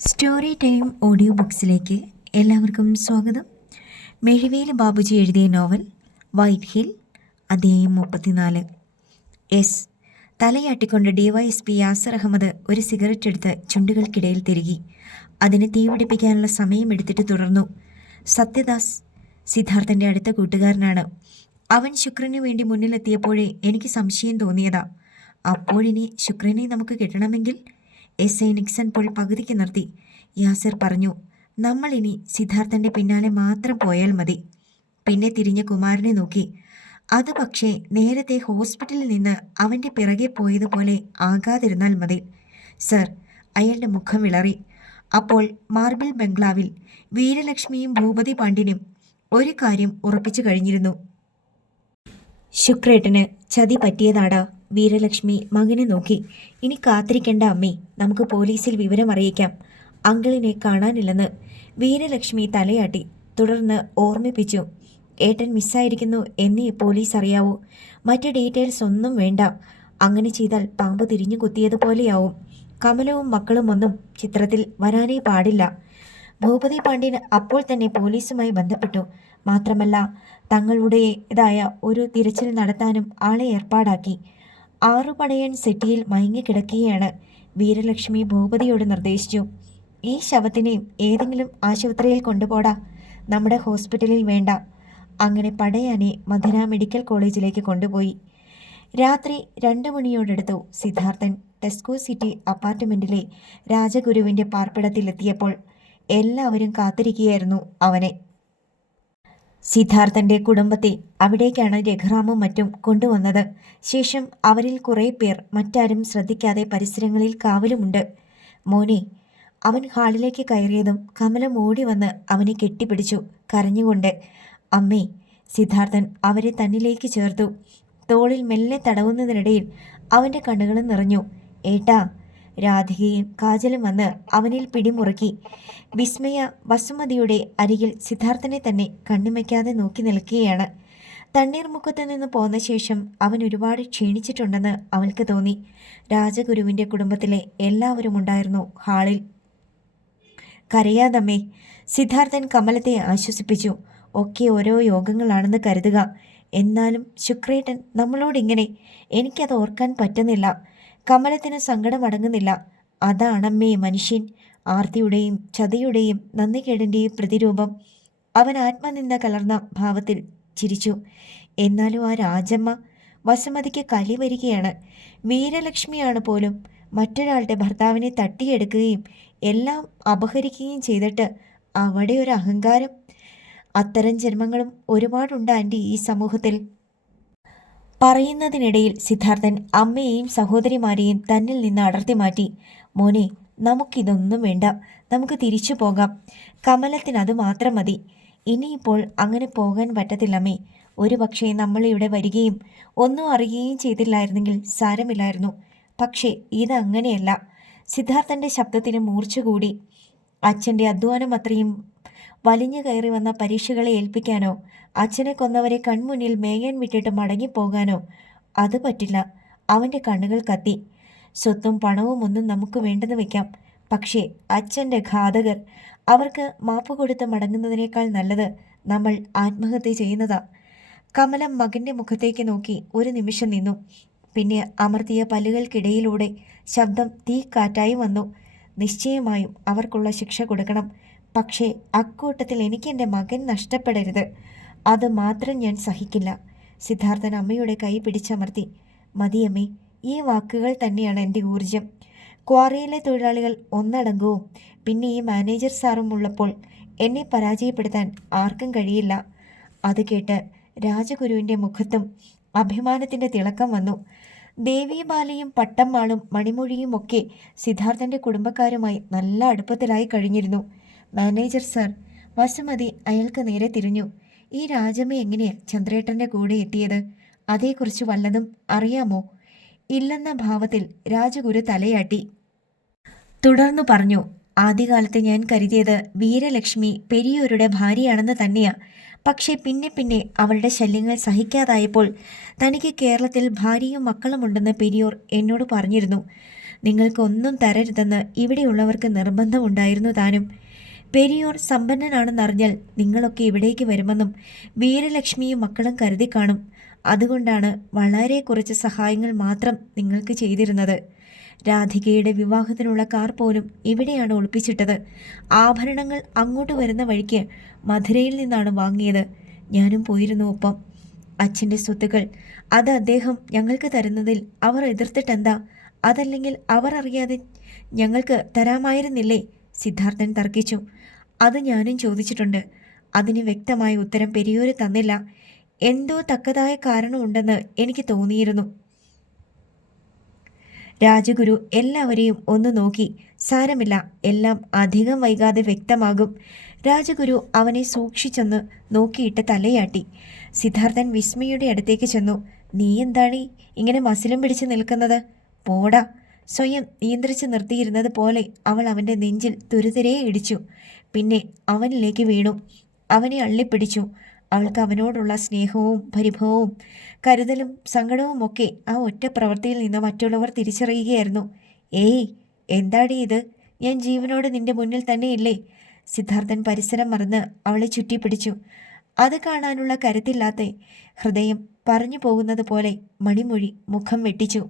Story time audio ബുക്സിലേക്ക് എല്ലാവർക്കും സ്വാഗതം. മെഴിവേലി ബാബുജി എഴുതിയ നോവൽ വൈറ്റ് ഹിൽ, അധ്യായം 34. എസ് തലയാട്ടിക്കൊണ്ട് DYSP യാസർ അഹമ്മദ് ഒരു സിഗരറ്റ് എടുത്ത് ചുണ്ടുകൾക്കിടയിൽ തിരുകി. അതിന് തീപിടിപ്പിക്കാനുള്ള സമയമെടുത്തിട്ട് തുടർന്നു. സത്യദാസ് സിദ്ധാർത്ഥൻ്റെ അടുത്ത കൂട്ടുകാരനാണ്. അവൻ ശുക്രന് വേണ്ടി മുന്നിലെത്തിയപ്പോഴേ എനിക്ക് സംശയം തോന്നിയതാ. അപ്പോഴിനി ശുക്രനെ നമുക്ക് കിട്ടണമെങ്കിൽ SI നിക്സൺ പോൾ പകുതിക്ക് നിർത്തി. യാസിർ പറഞ്ഞു, നമ്മളിനി സിദ്ധാർത്ഥൻ്റെ പിന്നാലെ മാത്രം പോയാൽ മതി. പിന്നെ തിരിഞ്ഞ കുമാരനെ നോക്കി. അത് പക്ഷേ നേരത്തെ ഹോസ്പിറ്റലിൽ നിന്ന് അവൻ്റെ പിറകെ പോയതുപോലെ ആകാതിരുന്നാൽ മതി സർ. അയാളുടെ മുഖം വിളറി. അപ്പോൾ മാർബിൾ ബംഗ്ലാവിൽ വീരലക്ഷ്മിയും ഭൂപതി പാണ്ഡ്യനും ഒരു കാര്യം ഉറപ്പിച്ചു കഴിഞ്ഞിരുന്നു. ശുക്രേട്ടന് ചതി പറ്റിയതാടാ. വീരലക്ഷ്മി മകനെ നോക്കി. ഇനി കാത്തിരിക്കേണ്ട അമ്മേ, നമുക്ക് പോലീസിൽ വിവരം അറിയിക്കാം. അങ്കിളിനെ കാണാനില്ലെന്ന് വീരലക്ഷ്മി തലയാട്ടി. തുടർന്ന് ഓർമ്മിപ്പിച്ചു, ഏട്ടൻ മിസ്സായിരിക്കുന്നു എന്നേ പോലീസ് അറിയാവൂ. മറ്റ് ഡീറ്റെയിൽസ് ഒന്നും വേണ്ട. അങ്ങനെ ചെയ്താൽ പാമ്പ് തിരിഞ്ഞു കുത്തിയതുപോലെയാവും. കമലവും മക്കളും ഒന്നും ചിത്രത്തിൽ വരാനേ പാടില്ല. ഭൂപതി പാണ്ഡ്യൻ അപ്പോൾ തന്നെ പോലീസുമായി ബന്ധപ്പെട്ടു. മാത്രമല്ല തങ്ങളുടേതായ ഒരു തിരച്ചിൽ നടത്താനും ആളെ ഏർപ്പാടാക്കി. 6 പടയൻ സെറ്റിയിൽ മയങ്ങിക്കിടക്കുകയാണ്. വീരലക്ഷ്മി ഭൂപതിയോട് നിർദ്ദേശിച്ചു, ഈ ശവത്തിനെയും ഏതെങ്കിലും ആശുപത്രിയിൽ കൊണ്ടുപോടാ, നമ്മുടെ ഹോസ്പിറ്റലിൽ വേണ്ട. അങ്ങനെ പടയാനെ മധുര മെഡിക്കൽ കോളേജിലേക്ക് കൊണ്ടുപോയി. രാത്രി 2 മണിയോടടുത്തു സിദ്ധാർത്ഥൻ ടെസ്കോ സിറ്റി അപ്പാർട്ട്മെൻറ്റിലെ രാജഗുരുവിൻ്റെ പാർപ്പിടത്തിലെത്തിയപ്പോൾ എല്ലാവരും കാത്തിരിക്കുകയായിരുന്നു അവനെ. സിദ്ധാർത്ഥൻ്റെ കുടുംബത്തെ അവിടേക്കാണ് രഘുറാമും മറ്റും കൊണ്ടുവന്നത്. ശേഷം അവരിൽ കുറേ പേർ മറ്റാരും ശ്രദ്ധിക്കാതെ പരിസരങ്ങളിൽ കാവലുമുണ്ട്. മോനെ. അവൻ ഹാളിലേക്ക് കയറിയതും കമലം ഓടി വന്ന് അവനെ കെട്ടിപ്പിടിച്ചു, കരഞ്ഞുകൊണ്ട്. അമ്മേ. സിദ്ധാർത്ഥൻ അവരെ തന്നിലേക്ക് ചേർത്തു. തോളിൽ മെല്ലെ തടവുന്നതിനിടയിൽ അവൻ്റെ കണ്ണുകൾ നിറഞ്ഞു. ഏട്ടാ. രാധികയും കാജലും വന്ന് അവനിൽ പിടിമുറുക്കി. വിസ്മയ വസുമതിയുടെ അരികിൽ സിദ്ധാർത്ഥനെ തന്നെ കണ്ണിമയ്ക്കാതെ നോക്കി നിൽക്കുകയാണ്. തണ്ണീർമുക്കത്ത് നിന്ന് പോന്ന ശേഷം അവൻ ഒരുപാട് ക്ഷീണിച്ചിട്ടുണ്ടെന്ന് അവൾക്ക് തോന്നി. രാജഗുരുവിൻ്റെ കുടുംബത്തിലെ എല്ലാവരും ഉണ്ടായിരുന്നു ഹാളിൽ. കരയാതമ്മേ, സിദ്ധാർത്ഥൻ കമലത്തെ ആശ്വസിപ്പിച്ചു. ഒക്കെ ഓരോ യോഗങ്ങളാണെന്ന് കരുതുക. എന്നാലും ശുക്രേട്ടൻ നമ്മളോടിങ്ങനെ, എനിക്കത് ഓർക്കാൻ പറ്റുന്നില്ല. കമലത്തിന് സങ്കടമടങ്ങുന്നില്ല. അതാണമ്മേ മനുഷ്യൻ. ആർത്തിയുടെയും ചതിയുടെയും നന്ദികേടിൻ്റെയും പ്രതിരൂപം. അവൻ ആത്മനിന്ദ കലർന്ന ഭാവത്തിൽ ചിരിച്ചു. എന്നാലും ആ രാജമ്മ വസുമതിക്ക് കലി വരികയാണ്. വീരലക്ഷ്മിയാണ് പോലും മറ്റൊരാളുടെ ഭർത്താവിനെ തട്ടിയെടുക്കുകയും എല്ലാം അപഹരിക്കുകയും ചെയ്തിട്ട് അവിടെ ഒരു അഹങ്കാരം. അത്തരം ജന്മങ്ങളും ഒരുപാടുണ്ട് ആൻറ്റി ഈ സമൂഹത്തിൽ. പറയുന്നതിനിടയിൽ സിദ്ധാർത്ഥൻ അമ്മയെയും സഹോദരിമാരെയും തന്നിൽ നിന്ന് അടർത്തി മാറ്റി. മോനെ, നമുക്കിതൊന്നും വേണ്ട. നമുക്ക് തിരിച്ചു പോകാം. കമലത്തിന് അത് മാത്രം മതി. ഇനിയിപ്പോൾ അങ്ങനെ പോകാൻ പറ്റത്തില്ലമ്മേ. ഒരു പക്ഷേ നമ്മളിവിടെ വരികയും ഒന്നും അറിയുകയും ചെയ്തില്ലായിരുന്നെങ്കിൽ സാരമില്ലായിരുന്നു. പക്ഷേ ഇതങ്ങനെയല്ല. സിദ്ധാർത്ഥൻ്റെ ശബ്ദത്തിന് മൂർച്ച കൂടി. അച്ഛൻ്റെ അധ്വാനം അത്രയും വലിഞ്ഞു കയറി വന്ന പരീക്ഷകളെ ഏൽപ്പിക്കാനോ അച്ഛനെ കൊന്നവരെ കൺമുന്നിൽ മേയാൻ വിട്ടിട്ട് മടങ്ങിപ്പോകാനോ അത് പറ്റില്ല. അവൻ്റെ കണ്ണുകൾ കത്തി. സ്വത്തും പണവും ഒന്നും നമുക്ക് വേണ്ടെന്ന് വെക്കാം. പക്ഷേ അച്ഛൻ്റെ ഘാതകർ, അവർക്ക് മാപ്പ് കൊടുത്ത് മടങ്ങുന്നതിനേക്കാൾ നല്ലത് നമ്മൾ ആത്മഹത്യ ചെയ്യുന്നതാ. കമലം മകൻ്റെ മുഖത്തേക്ക് നോക്കി ഒരു നിമിഷം നിന്നു. പിന്നെ അമർത്തിയ പല്ലുകൾക്കിടയിലൂടെ ശബ്ദം തീക്കാറ്റായി വന്നു. നിശ്ചയമായും അവർക്കുള്ള ശിക്ഷ കൊടുക്കണം. പക്ഷേ അക്കൂട്ടത്തിൽ എനിക്ക് എൻ്റെ മകൻ നഷ്ടപ്പെടരുത്. അത് മാത്രം ഞാൻ സഹിക്കില്ല. സിദ്ധാർത്ഥൻ അമ്മയുടെ കൈ പിടിച്ചമർത്തി. മതിയമ്മേ, ഈ വാക്കുകൾ തന്നെയാണ് എൻ്റെ ഊർജം. ക്വാറിയിലെ തൊഴിലാളികൾ ഒന്നടങ്കവും പിന്നെ ഈ മാനേജർ സാറും ഉള്ളപ്പോൾ എന്നെ പരാജയപ്പെടുത്താൻ ആർക്കും കഴിയില്ല. അത് കേട്ട് രാജഗുരുവിൻ്റെ മുഖത്തും അഭിമാനത്തിൻ്റെ തിളക്കം വന്നു. ദേവിബാലയും പട്ടമ്മാളും മണിമൊഴിയും ഒക്കെ സിദ്ധാർത്ഥൻ്റെ കുടുംബക്കാരുമായി നല്ല അടുപ്പത്തിലായി കഴിഞ്ഞിരുന്നു. Manager sir. വസുമതി അയാൾക്ക് നേരെ തിരിഞ്ഞു. ഈ രാജമ്മ എങ്ങനെയാണ് ചന്ദ്രേട്ടൻ്റെ കൂടെ എത്തിയത്? അതേക്കുറിച്ച് വല്ലതും അറിയാമോ? ഇല്ലെന്ന ഭാവത്തിൽ രാജഗുരു തലയാട്ടി. തുടർന്നു പറഞ്ഞു, ആദ്യകാലത്ത് ഞാൻ കരുതിയത് വീരലക്ഷ്മി പെരിയോരുടെ ഭാര്യയാണെന്ന് തന്നെയാ. പക്ഷേ പിന്നെ പിന്നെ അവളുടെ ശല്യങ്ങൾ സഹിക്കാതായപ്പോൾ തനിക്ക് കേരളത്തിൽ ഭാര്യയും മക്കളുമുണ്ടെന്ന് പെരിയോർ എന്നോട് പറഞ്ഞിരുന്നു. നിങ്ങൾക്കൊന്നും തരരുതെന്ന് ഇവിടെയുള്ളവർക്ക് നിർബന്ധമുണ്ടായിരുന്നു താനും. പെരിയോർ സമ്പന്നനാണെന്നറിഞ്ഞാൽ നിങ്ങളൊക്കെ ഇവിടേക്ക് വരുമെന്നും വീരലക്ഷ്മിയും മക്കളും കരുതി കാണും. അതുകൊണ്ടാണ് വളരെ കുറച്ച് സഹായങ്ങൾ മാത്രം നിങ്ങൾക്ക് ചെയ്തിരുന്നത്. രാധികയുടെ വിവാഹത്തിനുള്ള കാർ പോലും ഇവിടെയാണ് ഒളിപ്പിച്ചിട്ടത്. ആഭരണങ്ങൾ അങ്ങോട്ട് വരുന്ന വഴിക്ക് മധുരയിൽ നിന്നാണ് വാങ്ങിയത്. ഞാനും പോയിരുന്നു ഒപ്പം. അച്ഛൻ്റെ സ്വത്തുക്കൾ അത് അദ്ദേഹം ഞങ്ങൾക്ക് തരുന്നതിൽ അവർ എതിർത്തിട്ടെന്താ? അതല്ലെങ്കിൽ അവർ അറിയാതെ ഞങ്ങൾക്ക് തരാമായിരുന്നില്ലേ? സിദ്ധാർത്ഥൻ തർക്കിച്ചു. അത് ഞാനും ചോദിച്ചിട്ടുണ്ട്. അതിന് വ്യക്തമായ ഉത്തരം പെരിയോര് തന്നില്ല. എന്തോ തക്കതായ കാരണമുണ്ടെന്ന് എനിക്ക് തോന്നിയിരുന്നു. രാജഗുരു എല്ലാവരെയും ഒന്ന് നോക്കി. സാരമില്ല, എല്ലാം അധികം വൈകാതെ വ്യക്തമാകും. രാജഗുരു അവനെ സൂക്ഷിച്ചൊന്ന് നോക്കിയിട്ട് തലയാട്ടി. സിദ്ധാർത്ഥൻ വിസ്മയുടെ അടുത്തേക്ക് ചെന്നു. നീ എന്താണ് ഇങ്ങനെ മസിലും പിടിച്ച് നിൽക്കുന്നത്? പോടാ. സ്വയം നിയന്ത്രിച്ച് നിർത്തിയിരുന്നത് പോലെ അവൾ അവൻ്റെ നെഞ്ചിൽ തുരുതുരെ ഇടിച്ചു. പിന്നെ അവനിലേക്ക് വീണു. അവനെ അള്ളിപ്പിടിച്ചു. അവൾക്ക് അവനോടുള്ള സ്നേഹവും പരിഭവവും കരുതലും സങ്കടവും ഒക്കെ ആ ഒറ്റ പ്രവൃത്തിയിൽ നിന്ന് മറ്റുള്ളവർ തിരിച്ചറിയുകയായിരുന്നു. ഏയ്, എന്താടി ഇത്? ഞാൻ ജീവനോട് നിന്റെ മുന്നിൽ തന്നെയില്ലേ? സിദ്ധാർത്ഥൻ പരിസരം മറന്ന് അവളെ ചുറ്റിപ്പിടിച്ചു. അത് കാണാനുള്ള കരുത്തില്ലാത്ത ഹൃദയം പറഞ്ഞു പോകുന്നത് പോലെ മണിമൊഴി മുഖം വെട്ടിച്ചു.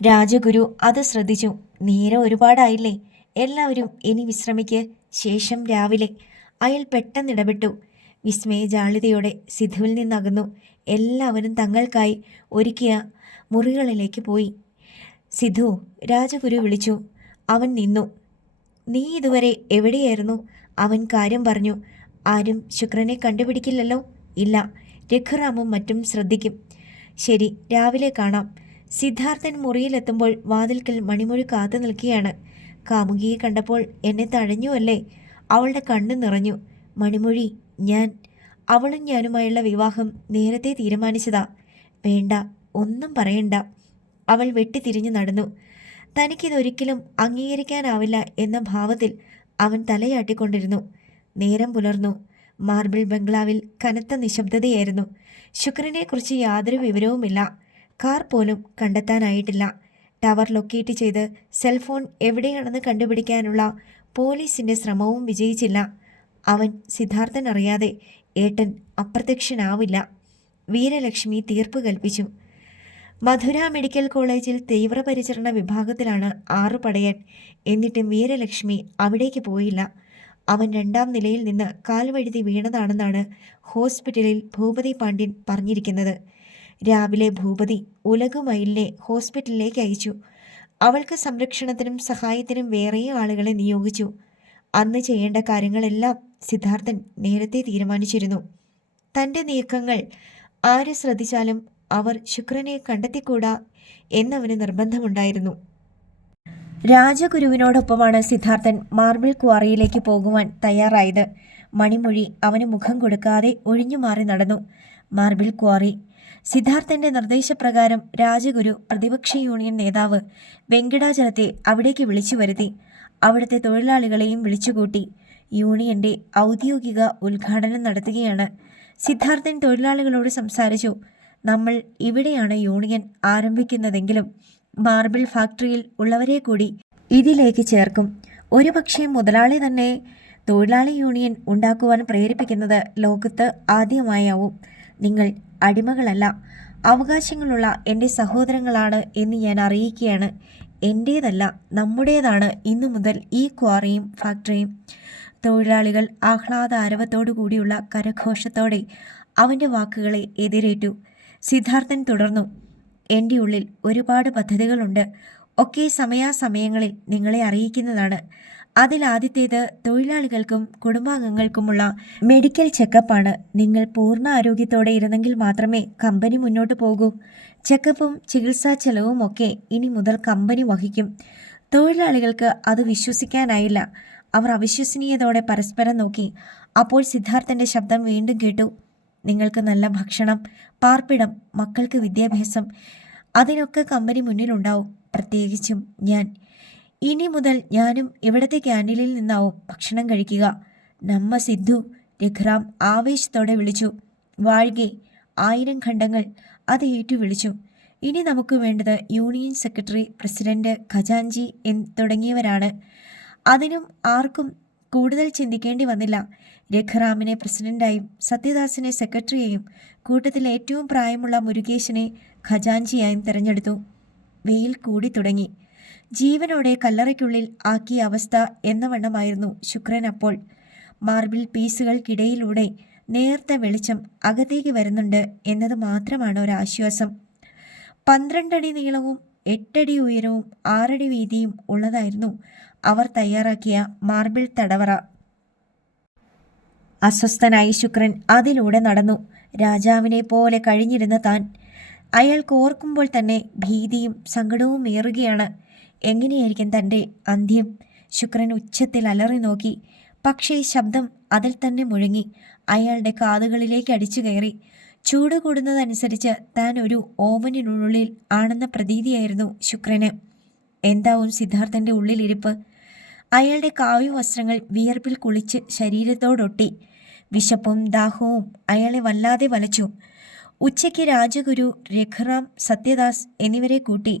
രാജഗുരു അത് ശ്രദ്ധിച്ചു. നേരെ ഒരുപാടായില്ലേ? എല്ലാവരും ഇനി വിശ്രമിക്ക്. ശേഷം രാവിലെ. അയാൾ പെട്ടെന്നിടപെട്ടു. വിസ്മയജാളിതയോടെ സിധുവിൽ നിന്നകന്നു. എല്ലാവരും തങ്ങൾക്കായി ഒരുക്കിയ മുറികളിലേക്ക് പോയി. സിധു, രാജഗുരു വിളിച്ചു. അവൻ നിന്നു. നീ ഇതുവരെ എവിടെയായിരുന്നു? അവൻ കാര്യം പറഞ്ഞു. ആരും ശുക്രനെ കണ്ടുപിടിക്കില്ലല്ലോ? ഇല്ല, രഘുറാമും മറ്റും ശ്രദ്ധിക്കും. ശരി, രാവിലെ കാണാം. സിദ്ധാർത്ഥൻ മുറിയിലെത്തുമ്പോൾ വാതിൽക്കൽ മണിമൊഴി കാത്തു നിൽക്കുകയാണ്. കാമുകിയെ കണ്ടപ്പോൾ എന്നെ തഴഞ്ഞുവല്ലേ? അവളുടെ കണ്ണു നിറഞ്ഞു. മണിമൊഴി, അവളും ഞാനുമായുള്ള വിവാഹം നേരത്തെ തീരുമാനിച്ചതാ. വേണ്ട, ഒന്നും പറയണ്ട. അവൾ വെട്ടിത്തിരിഞ്ഞു നടന്നു. തനിക്കിതൊരിക്കലും അംഗീകരിക്കാനാവില്ല എന്ന ഭാവത്തിൽ അവൻ തലയാട്ടിക്കൊണ്ടിരുന്നു. നേരം പുലർന്നു. മാർബിൾ ബംഗ്ലാവിൽ കനത്ത നിശബ്ദതയായിരുന്നു. ശുക്രനെക്കുറിച്ച് യാതൊരു വിവരവുമില്ല. കാർ പോലും കണ്ടെത്താനായിട്ടില്ല. ടവർ ലൊക്കേറ്റ് ചെയ്ത് സെൽഫോൺ എവിടെയാണെന്ന് കണ്ടുപിടിക്കാനുള്ള പോലീസിൻ്റെ ശ്രമവും വിജയിച്ചില്ല. അവൻ സിദ്ധാർത്ഥൻ അറിയാതെ ഏട്ടൻ അപ്രത്യക്ഷനാവില്ല. വീരലക്ഷ്മി തീർപ്പ് കൽപ്പിച്ചു. മധുര മെഡിക്കൽ കോളേജിൽ തീവ്രപരിചരണ വിഭാഗത്തിലാണ് 6 പടയൻ. എന്നിട്ടും വീരലക്ഷ്മി അവിടേക്ക് പോയില്ല. അവൻ 2ാം നിലയിൽ നിന്ന് കാൽവഴുതി വീണതാണെന്നാണ് ഹോസ്പിറ്റലിൽ ഭൂപതി പാണ്ഡ്യൻ പറഞ്ഞിരിക്കുന്നത്. രാവിലെ ഭൂപതി ഉലകുമയിലിനെ ഹോസ്പിറ്റലിലേക്ക് അയച്ചു. അവൾക്ക് സംരക്ഷണത്തിനും സഹായത്തിനും വേറെയും ആളുകളെ നിയോഗിച്ചു. അന്ന് ചെയ്യേണ്ട കാര്യങ്ങളെല്ലാം സിദ്ധാർത്ഥൻ നേരത്തെ തീരുമാനിച്ചിരുന്നു. തൻ്റെ നീക്കങ്ങൾ ആര് ശ്രദ്ധിച്ചാലും അവർ ശുക്രനെ കണ്ടെത്തിക്കൂടാ എന്നവന് നിർബന്ധമുണ്ടായിരുന്നു. രാജഗുരുവിനോടൊപ്പമാണ് സിദ്ധാർത്ഥൻ മാർബിൾ ക്വാറിയിലേക്ക് പോകുവാൻ തയ്യാറായത്. മണിമൊഴി അവന് മുഖം കൊടുക്കാതെ ഒഴിഞ്ഞു മാറി നടന്നു. Marble quarry. സിദ്ധാർത്ഥന്റെ നിർദ്ദേശപ്രകാരം രാജഗുരു പ്രതിപക്ഷ യൂണിയൻ നേതാവ് വെങ്കിടാചലത്തെ അവിടേക്ക് വിളിച്ചു വരുത്തി. അവിടുത്തെ തൊഴിലാളികളെയും വിളിച്ചുകൂട്ടി. യൂണിയന്റെ ഔദ്യോഗിക ഉദ്ഘാടനം നടത്തുകയാണ്. സിദ്ധാർത്ഥൻ തൊഴിലാളികളോട് സംസാരിച്ചു. നമ്മൾ ഇവിടെയാണ് യൂണിയൻ ആരംഭിക്കുന്നതെങ്കിലും മാർബിൾ ഫാക്ടറിയിൽ ഉള്ളവരെ കൂടി ഇതിലേക്ക് ചേർക്കും. ഒരുപക്ഷെ മുതലാളി തന്നെ തൊഴിലാളി യൂണിയൻ ഉണ്ടാക്കുവാൻ പ്രേരിപ്പിക്കുന്നത് ലോകത്ത് ആദ്യമായാവും. നിങ്ങൾ അടിമകളല്ല, അവകാശങ്ങളുള്ള എൻ്റെ സഹോദരങ്ങളാണ് എന്ന് ഞാൻ അറിയിക്കുകയാണ്. എൻ്റേതല്ല, നമ്മുടേതാണ് ഇന്നു മുതൽ ഈ ക്വാറിയും ഫാക്ടറിയും. തൊഴിലാളികൾ ആഹ്ലാദാരവത്തോടു കൂടിയുള്ള കരഘോഷത്തോടെ അവൻ്റെ വാക്കുകളെ എതിരേറ്റു. സിദ്ധാർത്ഥൻ തുടർന്നു. എൻ്റെ ഉള്ളിൽ ഒരുപാട് പദ്ധതികളുണ്ട്. ഒക്കെ സമയാസമയങ്ങളിൽ നിങ്ങളെ അറിയിക്കുന്നതാണ്. അതിലാദ്യത്തേത് തൊഴിലാളികൾക്കും കുടുംബാംഗങ്ങൾക്കുമുള്ള മെഡിക്കൽ ചെക്കപ്പാണ്. നിങ്ങൾ പൂർണ്ണ ആരോഗ്യത്തോടെ ഇരുന്നെങ്കിൽ മാത്രമേ കമ്പനി മുന്നോട്ട് പോകൂ. ചെക്കപ്പും ചികിത്സാ ചെലവും ഒക്കെ ഇനി മുതൽ കമ്പനി വഹിക്കും. തൊഴിലാളികൾക്ക് അത് വിശ്വസിക്കാനായില്ല. അവർ അവിശ്വസനീയതയോടെ പരസ്പരം നോക്കി. അപ്പോൾ സിദ്ധാർത്ഥൻ്റെ ശബ്ദം വീണ്ടും കേട്ടു. നിങ്ങൾക്ക് നല്ല ഭക്ഷണം, പാർപ്പിടം, മക്കൾക്ക് വിദ്യാഭ്യാസം, അതിനൊക്കെ കമ്പനി മുന്നിലുണ്ടാവും. പ്രത്യേകിച്ചും ഞാൻ. ഇനി മുതൽ ഞാനും ഇവിടത്തെ ക്യാൻറ്റീനിൽ നിന്നാവും ഭക്ഷണം കഴിക്കുക. നമ്മ സിദ്ധു, രഘുറാം ആവേശത്തോടെ വിളിച്ചു. വാഴ്കെ. 1000 ഖണ്ഡങ്ങൾ അത് ഏറ്റു വിളിച്ചു. ഇനി നമുക്ക് വേണ്ടത് യൂണിയൻ സെക്രട്ടറി, പ്രസിഡന്റ്, ഖജാൻജി തുടങ്ങിയവരാണ്. അതിനും ആർക്കും കൂടുതൽ ചിന്തിക്കേണ്ടി വന്നില്ല. രഘുറാമിനെ പ്രസിഡന്റായും സത്യദാസിനെ സെക്രട്ടറിയെയും കൂട്ടത്തിൽ ഏറ്റവും പ്രായമുള്ള മുരുകേശനെ ഖജാൻജിയായും തിരഞ്ഞെടുത്തു. വെയിൽ കൂടി തുടങ്ങി. ജീവനോടെ കല്ലറയ്ക്കുള്ളിൽ ആക്കിയ അവസ്ഥ എന്ന വണ്ണമായിരുന്നു ശുക്രൻ അപ്പോൾ. മാർബിൾ പീസുകൾക്കിടയിലൂടെ നേർത്ത വെളിച്ചം അകത്തേക്ക് വരുന്നുണ്ട് എന്നത് മാത്രമാണ് ഒരാശ്വാസം. 12 അടി നീളവും 8 അടി ഉയരവും 6 അടി വീതിയും ഉള്ളതായിരുന്നു അവർ തയ്യാറാക്കിയ മാർബിൾ തടവറ. അസ്വസ്ഥനായി ശുക്രൻ അതിലൂടെ നടന്നു. രാജാവിനെ പോലെ കഴിഞ്ഞിരുന്ന താൻ അയാൾക്ക് ഓർക്കുമ്പോൾ തന്നെ ഭീതിയും സങ്കടവും ഏറുകയാണ്. എങ്ങനെയായിരിക്കും തൻ്റെ അന്ത്യം? ശുക്രൻ ഉച്ചത്തിൽ അലറി നോക്കി. പക്ഷേ ശബ്ദം അതിൽ തന്നെ മുഴങ്ങി. അയാളുടെ കാതുകളിലേക്ക് അടിച്ചു കയറി. ചൂട് കൂടുന്നതനുസരിച്ച് താൻ ഒരു ഓവനിനുള്ളിൽ ആണെന്ന പ്രതീതിയായിരുന്നു ശുക്രന്. എന്താവും സിദ്ധാർത്ഥൻ്റെ ഉള്ളിലിരിപ്പ്? അയാളുടെ കാവ്യവസ്ത്രങ്ങൾ വിയർപ്പിൽ കുളിച്ച് ശരീരത്തോടൊട്ടി. വിശപ്പും ദാഹവും അയാളെ വല്ലാതെ വലച്ചു. ഉച്ചയ്ക്ക് രാജഗുരു, രഘുറാം, സത്യദാസ് എന്നിവരെ കൂട്ടി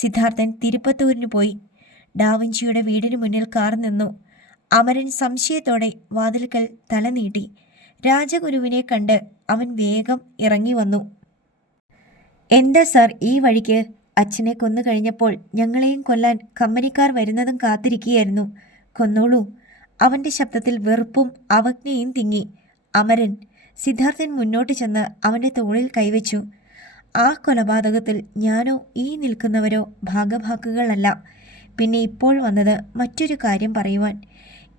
സിദ്ധാർത്ഥൻ തിരുപ്പത്തൂരിന് പോയി. ഡാവിഞ്ചിയുടെ വീടിന് മുന്നിൽ കാർ നിന്നു. അമരൻ സംശയത്തോടെ വാതിൽക്കൽ തല നീട്ടി. രാജഗുരുവിനെ കണ്ട് അവൻ വേഗം ഇറങ്ങി വന്നു. എന്താ സാർ ഈ വഴിക്ക്? അച്ഛനെ കൊന്നു കഴിഞ്ഞപ്പോൾ ഞങ്ങളെയും കൊല്ലാൻ കമ്പനിക്കാർ വരുന്നതും കാത്തിരിക്കുകയായിരുന്നു. കൊന്നോളൂ. അവൻ്റെ ശബ്ദത്തിൽ വെറുപ്പും അവജ്ഞയും തിങ്ങി. അമരൻ. സിദ്ധാർത്ഥൻ മുന്നോട്ട് ചെന്ന് അവൻ്റെ തോളിൽ കൈവച്ചു. ആ കൊലപാതകത്തിൽ ഞാനോ ഈ നിൽക്കുന്നവരോ ഭാഗഭാക്കുകളല്ല. പിന്നെ ഇപ്പോൾ വന്നത് മറ്റൊരു കാര്യം പറയുവാൻ.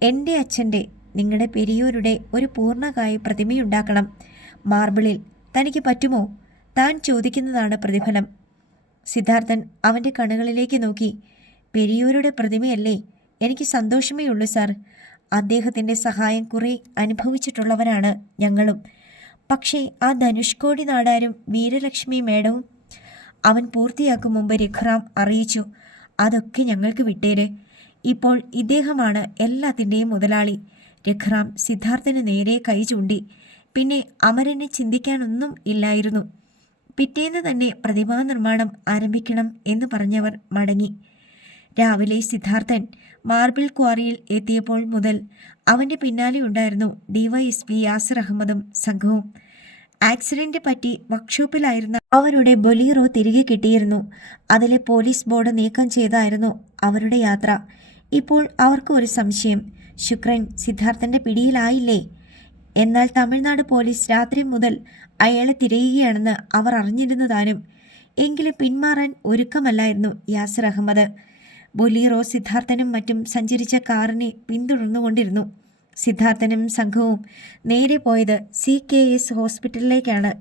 എൻ്റെ അച്ഛൻ്റെ, നിങ്ങളുടെ പെരിയോരുടെ ഒരു പൂർണ്ണകായ പ്രതിമയുണ്ടാക്കണം. മാർബിളിൽ. തനിക്ക് പറ്റുമോ? താൻ ചോദിക്കുന്നതാണ് പ്രതിഫലം. സിദ്ധാർത്ഥൻ അവൻ്റെ കണ്ണുകളിലേക്ക് നോക്കി. പെരിയോരുടെ പ്രതിമയല്ലേ? എനിക്ക് സന്തോഷമേ ഉള്ളൂ സാർ. അദ്ദേഹത്തിൻ്റെ സഹായം കുറെ അനുഭവിച്ചിട്ടുള്ളവരാണ് ഞങ്ങളും. പക്ഷേ ആ ധനുഷ്കോടി നാടാരും വീരലക്ഷ്മി മേഡവും. അവൻ പൂർത്തിയാക്കും മുമ്പ് രഘുറാം അറിയിച്ചു. അതൊക്കെ ഞങ്ങൾക്ക് വിട്ടേര്. ഇപ്പോൾ ഇദ്ദേഹമാണ് എല്ലാത്തിൻ്റെയും മുതലാളി. രഘുറാം സിദ്ധാർത്ഥന് നേരെ കൈ ചൂണ്ടി. പിന്നെ അമരനെ ചിന്തിക്കാനൊന്നും ഇല്ലായിരുന്നു. പിറ്റേന്ന് തന്നെ പ്രതിമാ നിർമ്മാണം ആരംഭിക്കണം എന്ന് പറഞ്ഞവർ മടങ്ങി. രാവിലെ സിദ്ധാർത്ഥൻ മാർബിൾ ക്വാറിയിൽ എത്തിയപ്പോൾ മുതൽ അവൻ്റെ പിന്നാലെ ഉണ്ടായിരുന്നു DYSP യാസിർ അഹമ്മദും സംഘവും. ആക്സിഡന്റ് പറ്റി വർക്ക്ഷോപ്പിലായിരുന്ന അവരുടെ ബൊലീറോ തിരികെ കിട്ടിയിരുന്നു. അതിലെ പോലീസ് ബോർഡ് നീക്കം ചെയ്തായിരുന്നു അവരുടെ യാത്ര. ഇപ്പോൾ അവർക്ക് ഒരു സംശയം. ശുക്രൻ സിദ്ധാർത്ഥൻ്റെ പിടിയിലായില്ലേ? എന്നാൽ തമിഴ്നാട് പോലീസ് രാത്രി മുതൽ അയാളെ തിരയുകയാണെന്ന് അവർ അറിഞ്ഞിരുന്നതാനും. എങ്കിലും പിന്മാറാൻ ഒരുക്കമല്ലായിരുന്നു യാസിർ അഹമ്മദ്. ബൊലീറോ സിദ്ധാർത്ഥനും മറ്റും സഞ്ചരിച്ച കാറിനെ പിന്തുടർന്നുകൊണ്ടിരുന്നു. സിദ്ധാർത്ഥനും സംഘവും നേരെ പോയത് CKS ഹോസ്പിറ്റലിലേക്കാണ്.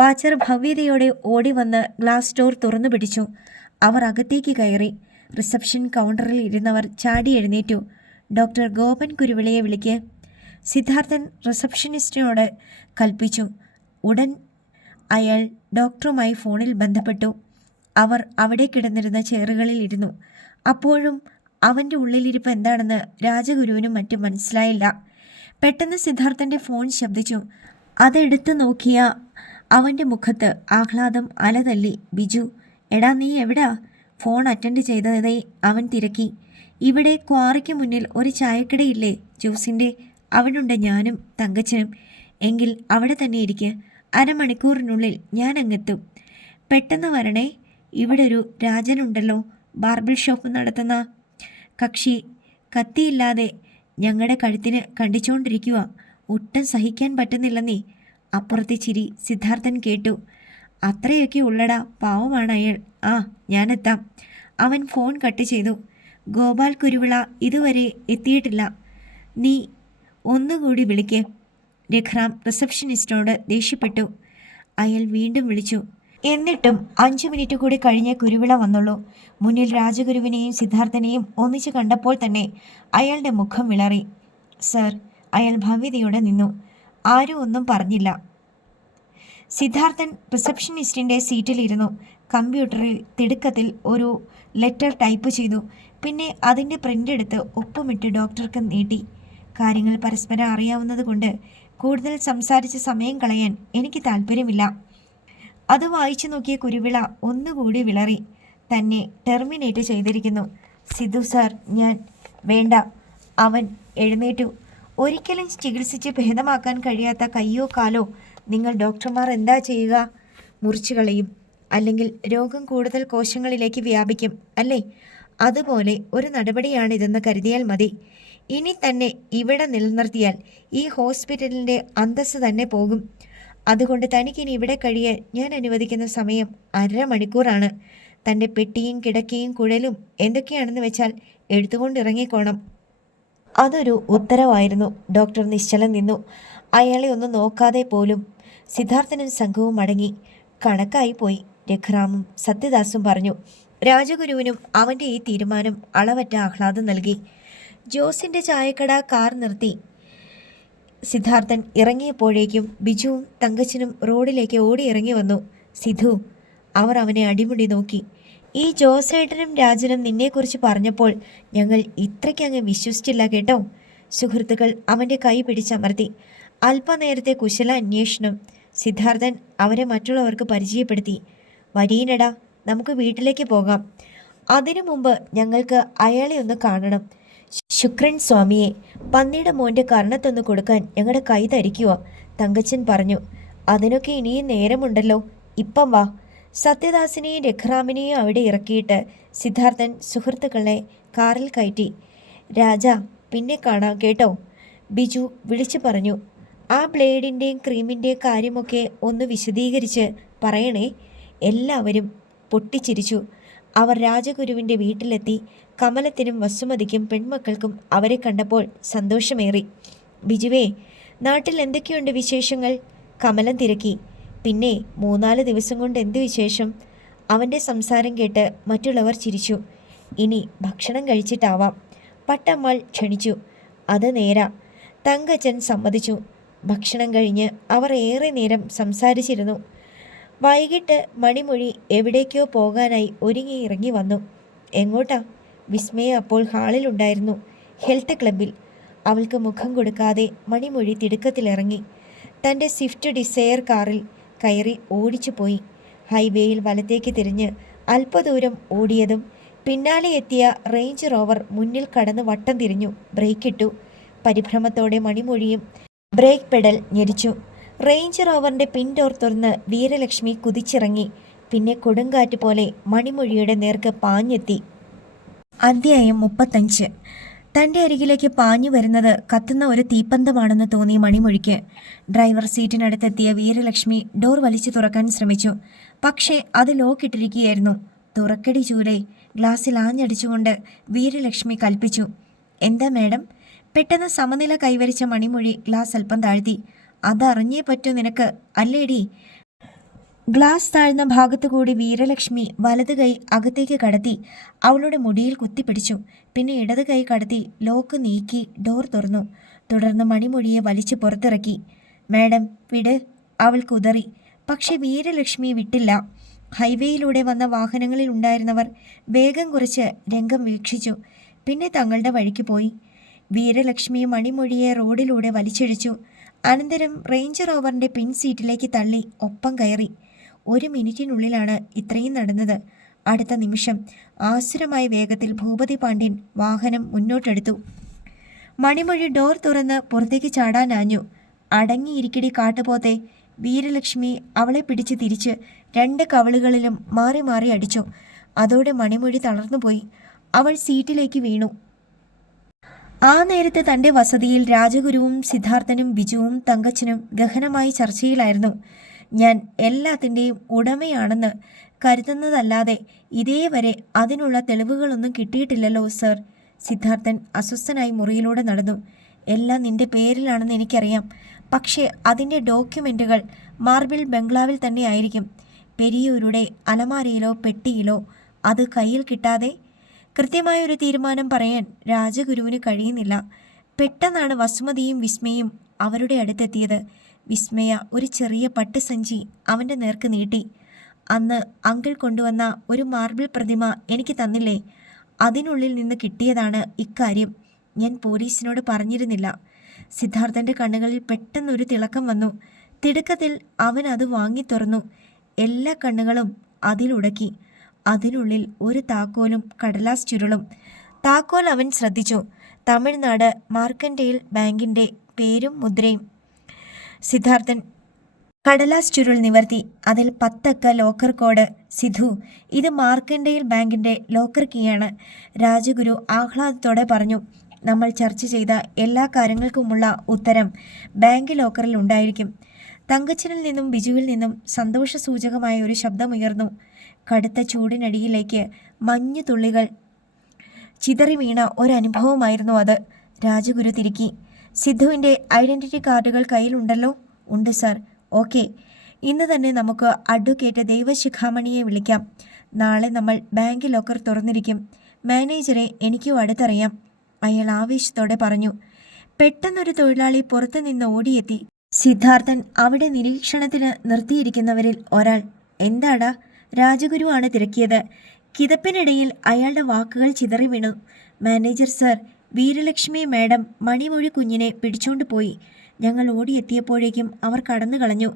വാച്ചർ ഭവ്യതയോടെ ഓടി വന്ന് ഗ്ലാസ് ഡോർ തുറന്നു പിടിച്ചു. അവർ അകത്തേക്ക് കയറി. റിസപ്ഷൻ കൗണ്ടറിൽ ഇരുന്നവർ ചാടി എഴുന്നേറ്റു. ഡോക്ടർ ഗോപൻ കുരുവിളയെ വിളിക്ക്. സിദ്ധാർത്ഥൻ റിസപ്ഷനിസ്റ്റിനോട് കൽപ്പിച്ചു. ഉടൻ അയാൾ ഡോക്ടറുമായി ഫോണിൽ ബന്ധപ്പെട്ടു. അവർ അവിടെ കിടന്നിരുന്ന ചെയറുകളിൽ ഇരുന്നു. അപ്പോഴും അവൻ്റെ ഉള്ളിലിരിപ്പ് എന്താണെന്ന് രാജഗുരുവിനും മറ്റും മനസ്സിലായില്ല. പെട്ടെന്ന് സിദ്ധാർത്ഥൻ്റെ ഫോൺ ശബ്ദിച്ചു. അതെടുത്ത് നോക്കിയ അവൻ്റെ മുഖത്ത് ആഹ്ലാദം അലതല്ലി. ബിജു, എടാ നീ എവിടാ? ഫോൺ അറ്റൻഡ് ചെയ്തതേ അവൻ തിരക്കി. ഇവിടെ ക്വാറിക്ക് മുന്നിൽ ഒരു ചായക്കടയില്ലേ ജ്യൂസിൻ്റെ? അവിടുണ്ട് ഞാനും തങ്കച്ചനും. എങ്കിൽ അവിടെ തന്നെ ഇരിക്കുക. അരമണിക്കൂറിനുള്ളിൽ ഞാൻ അങ്ങെത്തും. പെട്ടെന്ന് വരണേ. ഇവിടെ ഒരു രാജനുണ്ടല്ലോ, ബാർബിൾ ഷോപ്പ് നടത്തുന്ന കക്ഷി. കത്തിയില്ലാതെ ഞങ്ങളുടെ കഴുത്തിന് കണ്ടിച്ചുകൊണ്ടിരിക്കുക. ഒട്ടും സഹിക്കാൻ പറ്റുന്നില്ലെന്നേ. അപ്പുറത്തെ ചിരി സിദ്ധാർത്ഥൻ കേട്ടു. അത്രയൊക്കെ ഉള്ളടാ, പാവമാണ് അയാൾ. ആ, ഞാനെത്താം. അവൻ ഫോൺ കട്ട് ചെയ്തു. ഗോപാൽ കുരുവിള ഇതുവരെ എത്തിയിട്ടില്ല. നീ ഒന്നുകൂടി വിളിക്ക്. രഘുറാം റിസപ്ഷനിസ്റ്റിനോട് ദേഷ്യപ്പെട്ടു. അയാൾ വീണ്ടും വിളിച്ചു. എന്നിട്ടും 5 മിനിറ്റ് കൂടി കഴിഞ്ഞ് കുരുവിള വന്നുള്ളൂ. മുന്നിൽ രാജഗുരുവിനെയും സിദ്ധാർത്ഥനെയും ഒന്നിച്ച് കണ്ടപ്പോൾ തന്നെ അയാളുടെ മുഖം വിളറി. സർ, അയാൾ ഭവ്യതയോടെ നിന്നു. ആരും ഒന്നും പറഞ്ഞില്ല. സിദ്ധാർത്ഥൻ റിസപ്ഷനിസ്റ്റിൻ്റെ സീറ്റിലിരുന്നു. കമ്പ്യൂട്ടറിൽ തിടുക്കത്തിൽ ഒരു ലെറ്റർ ടൈപ്പ് ചെയ്തു. പിന്നെ അതിൻ്റെ പ്രിൻ്റ് എടുത്ത് ഒപ്പമിട്ട് ഡോക്ടർക്ക് നീട്ടി. കാര്യങ്ങൾ പരസ്പരം അറിയാവുന്നത് കൊണ്ട് കൂടുതൽ സംസാരിച്ച് സമയം കളയാൻ എനിക്ക് താല്പര്യമില്ല. അത് വായിച്ചു നോക്കിയ കുരുവിള ഒന്നുകൂടി വിളറി. തന്നെ ടെർമിനേറ്റ് ചെയ്തിരിക്കുന്നു. സിദ്ധു സാർ, ഞാൻ... വേണ്ട. അവൻ എഴുന്നേറ്റു. ഒരിക്കലും ചികിത്സിച്ച് ഭേദമാക്കാൻ കഴിയാത്ത കയ്യോ കാലോ നിങ്ങൾ ഡോക്ടർമാർ എന്താ ചെയ്യുക? മുറിച്ചു കളയും. അല്ലെങ്കിൽ രോഗം കൂടുതൽ കോശങ്ങളിലേക്ക് വ്യാപിക്കും, അല്ലേ? അതുപോലെ ഒരു നടപടിയാണിതെന്ന് കരുതിയാൽ മതി. ഇനി തന്നെ ഇവിടെ നിലനിർത്തിയാൽ ഈ ഹോസ്പിറ്റലിൻ്റെ അന്തസ്സ് തന്നെ പോകും. അതുകൊണ്ട് തനിക്കിനി ഇവിടെ കഴിയാൻ ഞാൻ അനുവദിക്കുന്ന സമയം 1/2 മണിക്കൂറാണ്. തൻ്റെ പെട്ടിയും കിടക്കയും കുഴലും എന്തൊക്കെയാണെന്ന് വെച്ചാൽ എടുത്തുകൊണ്ടിറങ്ങിക്കോണം. അതൊരു ഉത്തരവായിരുന്നു. ഡോക്ടർ നിശ്ചലം നിന്നു. അയാളെ ഒന്നും നോക്കാതെ പോലും. സിദ്ധാർത്ഥനും സംഘവും മടങ്ങി. കണക്കായി പോയി, രഘുറാമും സത്യദാസും പറഞ്ഞു. രാജഗുരുവിനും അവൻ്റെ ഈ തീരുമാനം അളവറ്റ ആഹ്ലാദം നൽകി. ജോസിൻ്റെ ചായക്കട കാർ നിർത്തി സിദ്ധാർത്ഥൻ ഇറങ്ങിയപ്പോഴേക്കും ബിജുവും തങ്കച്ചനും റോഡിലേക്ക് ഓടിയിറങ്ങി വന്നു. സിധു, അവർ അവനെ അടിമുടി നോക്കി. ഈ ജോസേട്ടനും രാജനും നിന്നെക്കുറിച്ച് പറഞ്ഞപ്പോൾ ഞങ്ങൾ ഇത്രയ്ക്കങ്ങ് വിശ്വസിച്ചില്ല കേട്ടോ. സുഹൃത്തുക്കൾ അവൻ്റെ കൈ പിടിച്ചമർത്തി. അല്പനേരത്തെ കുശല അന്വേഷണം. സിദ്ധാർത്ഥൻ അവരെ മറ്റുള്ളവർക്ക് പരിചയപ്പെടുത്തി. വരീനടാ, നമുക്ക് വീട്ടിലേക്ക് പോകാം. അതിനു മുമ്പ് ഞങ്ങൾക്ക് അയാളെ ഒന്ന് കാണണം. ശുക്രൻ സ്വാമിയെ, പന്നിയുടെ മോൻ്റെ കർണത്തൊന്ന് കൊടുക്കാൻ ഞങ്ങളുടെ കൈ തരിക്കുക, തങ്കച്ചൻ പറഞ്ഞു. അതിനൊക്കെ ഇനിയും നേരമുണ്ടല്ലോ, ഇപ്പം വാ. സത്യദാസിനെയും രഘുറാമിനെയും അവിടെ ഇറക്കിയിട്ട് സിദ്ധാർത്ഥൻ സുഹൃത്തുക്കളെ കാറിൽ കയറ്റി. രാജ, പിന്നെ കാണാം കേട്ടോ, ബിജു വിളിച്ചു പറഞ്ഞു. ആ ബ്ലേഡിൻ്റെയും ക്രീമിൻ്റെയും കാര്യമൊക്കെ ഒന്ന് വിശദീകരിച്ച് പറയണേ. എല്ലാവരും പൊട്ടിച്ചിരിച്ചു. അവർ രാജഗുരുവിൻ്റെ വീട്ടിലെത്തി. കമലത്തിനും വസുമതിക്കും പെൺമക്കൾക്കും അവരെ കണ്ടപ്പോൾ സന്തോഷമേറി. ബിജുവേ, നാട്ടിൽ എന്തൊക്കെയുണ്ട് വിശേഷങ്ങൾ? കമലം തിരക്കി. പിന്നെ 3-4 ദിവസം കൊണ്ട് എന്ത് വിശേഷം? അവൻ്റെ സംസാരം കേട്ട് മറ്റുള്ളവർ ചിരിച്ചു. ഇനി ഭക്ഷണം കഴിച്ചിട്ടാവാം, പട്ടമ്മാൾ ക്ഷണിച്ചു. അത് നേരാ, തങ്കച്ചൻ സമ്മതിച്ചു. ഭക്ഷണം കഴിഞ്ഞ് അവർ ഏറെ നേരം സംസാരിച്ചിരുന്നു. വൈകിട്ട് മണിമൊഴി എവിടേക്കോ പോകാനായി ഒരുങ്ങി ഇറങ്ങി വന്നു. എങ്ങോട്ടാ? വിസ്മയ അപ്പോൾ ഹാളിലുണ്ടായിരുന്നു, ഹെൽത്ത് ക്ലബിൽ. അവൾക്ക് മുഖം കൊടുക്കാതെ മണിമൊഴി തിടുക്കത്തിലിറങ്ങി. തൻ്റെ സ്വിഫ്റ്റ് ഡിസയർ കാറിൽ കയറി ഓടിച്ചു പോയി. ഹൈവേയിൽ വലത്തേക്ക് തിരിഞ്ഞ് അല്പദൂരം ഓടിയതും പിന്നാലെ എത്തിയ റേഞ്ച് റോവർ മുന്നിൽ കടന്ന് വട്ടം തിരിഞ്ഞു. ബ്രേക്കിട്ടു. പരിഭ്രമത്തോടെ മണിമൊഴിയും ബ്രേക്ക് പെഡൽ ഞെരിച്ചു. റേഞ്ച് റോവറിൻ്റെ പിൻ ഡോർ തുറന്ന് വീരലക്ഷ്മി കുതിച്ചിറങ്ങി. പിന്നെ കൊടുങ്കാറ്റ് പോലെ മണിമൊഴിയുടെ നേർക്ക് പാഞ്ഞെത്തി. അധ്യായം 35. തൻ്റെ അരികിലേക്ക് പാഞ്ഞു വരുന്നത് കത്തുന്ന ഒരു തീപ്പന്തമാണെന്ന് തോന്നി മണിമൊഴിക്ക്. ഡ്രൈവർ സീറ്റിനടുത്തെത്തിയ വീരലക്ഷ്മി ഡോർ വലിച്ചു തുറക്കാൻ ശ്രമിച്ചു. പക്ഷേ അത് ലോക്കിട്ടിരിക്കുകയായിരുന്നു. തുറക്കടി ചൂലേ, ഗ്ലാസ്സിൽ ആഞ്ഞടിച്ചുകൊണ്ട് വീരലക്ഷ്മി കൽപ്പിച്ചു. എന്താ മേഡം? പെട്ടെന്ന് സമനില കൈവരിച്ച മണിമൊഴി ഗ്ലാസ് അല്പം താഴ്ത്തി. അതറിഞ്ഞേ പറ്റൂ നിനക്ക്, അല്ലേടി? ഗ്ലാസ് താഴ്ന്ന ഭാഗത്തുകൂടി വീരലക്ഷ്മി വലത് കൈ അകത്തേക്ക് കടത്തി അവളുടെ മുടിയിൽ കുത്തിപ്പിടിച്ചു. പിന്നെ ഇടത് കൈ കടത്തി ലോക്ക് നീക്കി ഡോർ തുറന്നു. തുടർന്ന് മണിമൊഴിയെ വലിച്ചു പുറത്തിറക്കി. മേഡം വിട്, അവൾ കുതറി. പക്ഷെ വീരലക്ഷ്മി വിട്ടില്ല. ഹൈവേയിലൂടെ വന്ന വാഹനങ്ങളിൽ ഉണ്ടായിരുന്നവർ വേഗം കുറച്ച് രംഗം വീക്ഷിച്ചു. പിന്നെ തങ്ങളുടെ വഴിക്ക് പോയി. വീരലക്ഷ്മി മണിമൊഴിയെ റോഡിലൂടെ വലിച്ചിഴച്ചു. അനന്തരം റേഞ്ച് റോവറിൻ്റെ പിൻ സീറ്റിലേക്ക് തള്ളി ഒപ്പം കയറി. 1 മിനിറ്റിനുള്ളിലാണ് ഇത്രയും നടന്നത്. അടുത്ത നിമിഷം ആസുരമായ വേഗത്തിൽ ഭൂപതി പാണ്ഡ്യൻ വാഹനം മുന്നോട്ടെടുത്തു. മണിമൊഴി ഡോർ തുറന്ന് പുറത്തേക്ക് ചാടാനാഞ്ഞു. അടങ്ങിയിരിക്കടി കാട്ടുപോത്തെ! വീരലക്ഷ്മി അവളെ പിടിച്ച് തിരിച്ച് 2 കവളുകളിലും മാറി മാറി അടിച്ചു. അതോടെ മണിമൊഴി തളർന്നുപോയി. അവൾ സീറ്റിലേക്ക് വീണു. ആ നേരത്ത് തൻ്റെ വസതിയിൽ രാജഗുരുവും സിദ്ധാർത്ഥനും ബിജുവും തങ്കച്ചനും ഗഹനമായി ചർച്ചയിലായിരുന്നു. ഞാൻ എല്ലാത്തിൻ്റെയും ഉടമയാണെന്ന് കരുതുന്നതല്ലാതെ ഇതേവരെ അതിനുള്ള തെളിവുകളൊന്നും കിട്ടിയിട്ടില്ലല്ലോ സർ. സിദ്ധാർത്ഥൻ അസ്വസ്ഥനായി മുറിയിലൂടെ നടന്നു. എല്ലാം നിന്റെ പേരിലാണെന്ന് എനിക്കറിയാം. പക്ഷേ അതിൻ്റെ ഡോക്യുമെൻറ്റുകൾ മാർബിൾ ബംഗ്ലാവിൽ തന്നെ ആയിരിക്കും. പെരിയൂരുടെ അലമാരയിലോ പെട്ടിയിലോ. അത് കയ്യിൽ കിട്ടാതെ കൃത്യമായൊരു തീരുമാനം പറയാൻ രാജഗുരുവിന് കഴിയുന്നില്ല. പെട്ടെന്നാണ് വസുമതിയും വിസ്മയും അവരുടെ അടുത്തെത്തിയത്. വിസ്മയ ഒരു ചെറിയ പട്ടുസഞ്ചി അവൻ്റെ നേർക്ക് നീട്ടി. അന്ന് അങ്കിൾ കൊണ്ടുവന്ന ഒരു മാർബിൾ പ്രതിമ എനിക്ക് തന്നില്ലേ? അതിനുള്ളിൽ നിന്ന് കിട്ടിയതാണ് ഇക്കാര്യം. ഞാൻ പോലീസിനോട് പറഞ്ഞിരുന്നില്ല. സിദ്ധാർത്ഥൻ്റെ കണ്ണുകളിൽ പെട്ടെന്നൊരു തിളക്കം വന്നു. തിടുക്കത്തിൽ അവൻ അത് വാങ്ങി തുറന്നു. എല്ലാ കണ്ണുകളും അതിലുടക്കി. അതിനുള്ളിൽ ഒരു താക്കോലും കടലാസ് ചുരുളും. താക്കോൽ അവൻ ശ്രദ്ധിച്ചു. തമിഴ്നാട് മാർക്കൻഡെയിൽ ബാങ്കിൻ്റെ പേരും മുദ്രയും. സിദ്ധാർത്ഥൻ കടലാസ് ചുരുൾ നിവർത്തി. അതിൽ 10 അക്ക ലോക്കർ കോഡ്. സിധു, ഇത് മാർക്കൻഡെയിൽ ബാങ്കിൻ്റെ ലോക്കർ കീയാണ്. രാജഗുരു ആഹ്ലാദത്തോടെ പറഞ്ഞു. നമ്മൾ ചർച്ച ചെയ്ത എല്ലാ കാര്യങ്ങൾക്കുമുള്ള ഉത്തരം ബാങ്ക് ലോക്കറിൽ ഉണ്ടായിരിക്കും. തങ്കച്ചനിൽ നിന്നും ബിജുവിൽ നിന്നും സന്തോഷസൂചകമായ ഒരു ശബ്ദമുയർന്നു. കടുത്ത ചൂടിനടിയിലേക്ക് മഞ്ഞു തുള്ളികൾ ചിതറി വീണ ഒരനുഭവമായിരുന്നു അത്. രാജഗുരു തിരുക്കി. സിദ്ധുവിൻ്റെ ഐഡൻറ്റിറ്റി കാർഡുകൾ കയ്യിലുണ്ടല്ലോ? ഉണ്ട് സാർ. ഓക്കെ, ഇന്ന് തന്നെ നമുക്ക് അഡ്വക്കേറ്റ് ദൈവശിഖാമണിയെ വിളിക്കാം. നാളെ നമ്മൾ ബാങ്ക് ലോക്കർ തുറന്നിരിക്കും. മാനേജറെ എനിക്കും അടുത്തറിയാം, അയാൾ ആവേശത്തോടെ പറഞ്ഞു. പെട്ടെന്നൊരു തൊഴിലാളി പുറത്തുനിന്ന് ഓടിയെത്തി. സിദ്ധാർത്ഥൻ അവിടെ നിരീക്ഷണത്തിന് നിർത്തിയിരിക്കുന്നവരിൽ ഒരാൾ. എന്താടാ? രാജഗുരുവാണ് തിരക്കിയത്. കിതപ്പിനിടയിൽ അയാളുടെ വാക്കുകൾ ചിതറി വീണു. Manager sir, Veeralakshmi madam Manimozhi കുഞ്ഞിനെ പിടിച്ചോണ്ട് പോയി. ഞങ്ങൾ ഓടിയെത്തിയപ്പോഴേക്കും അവർ കടന്നു കളഞ്ഞു.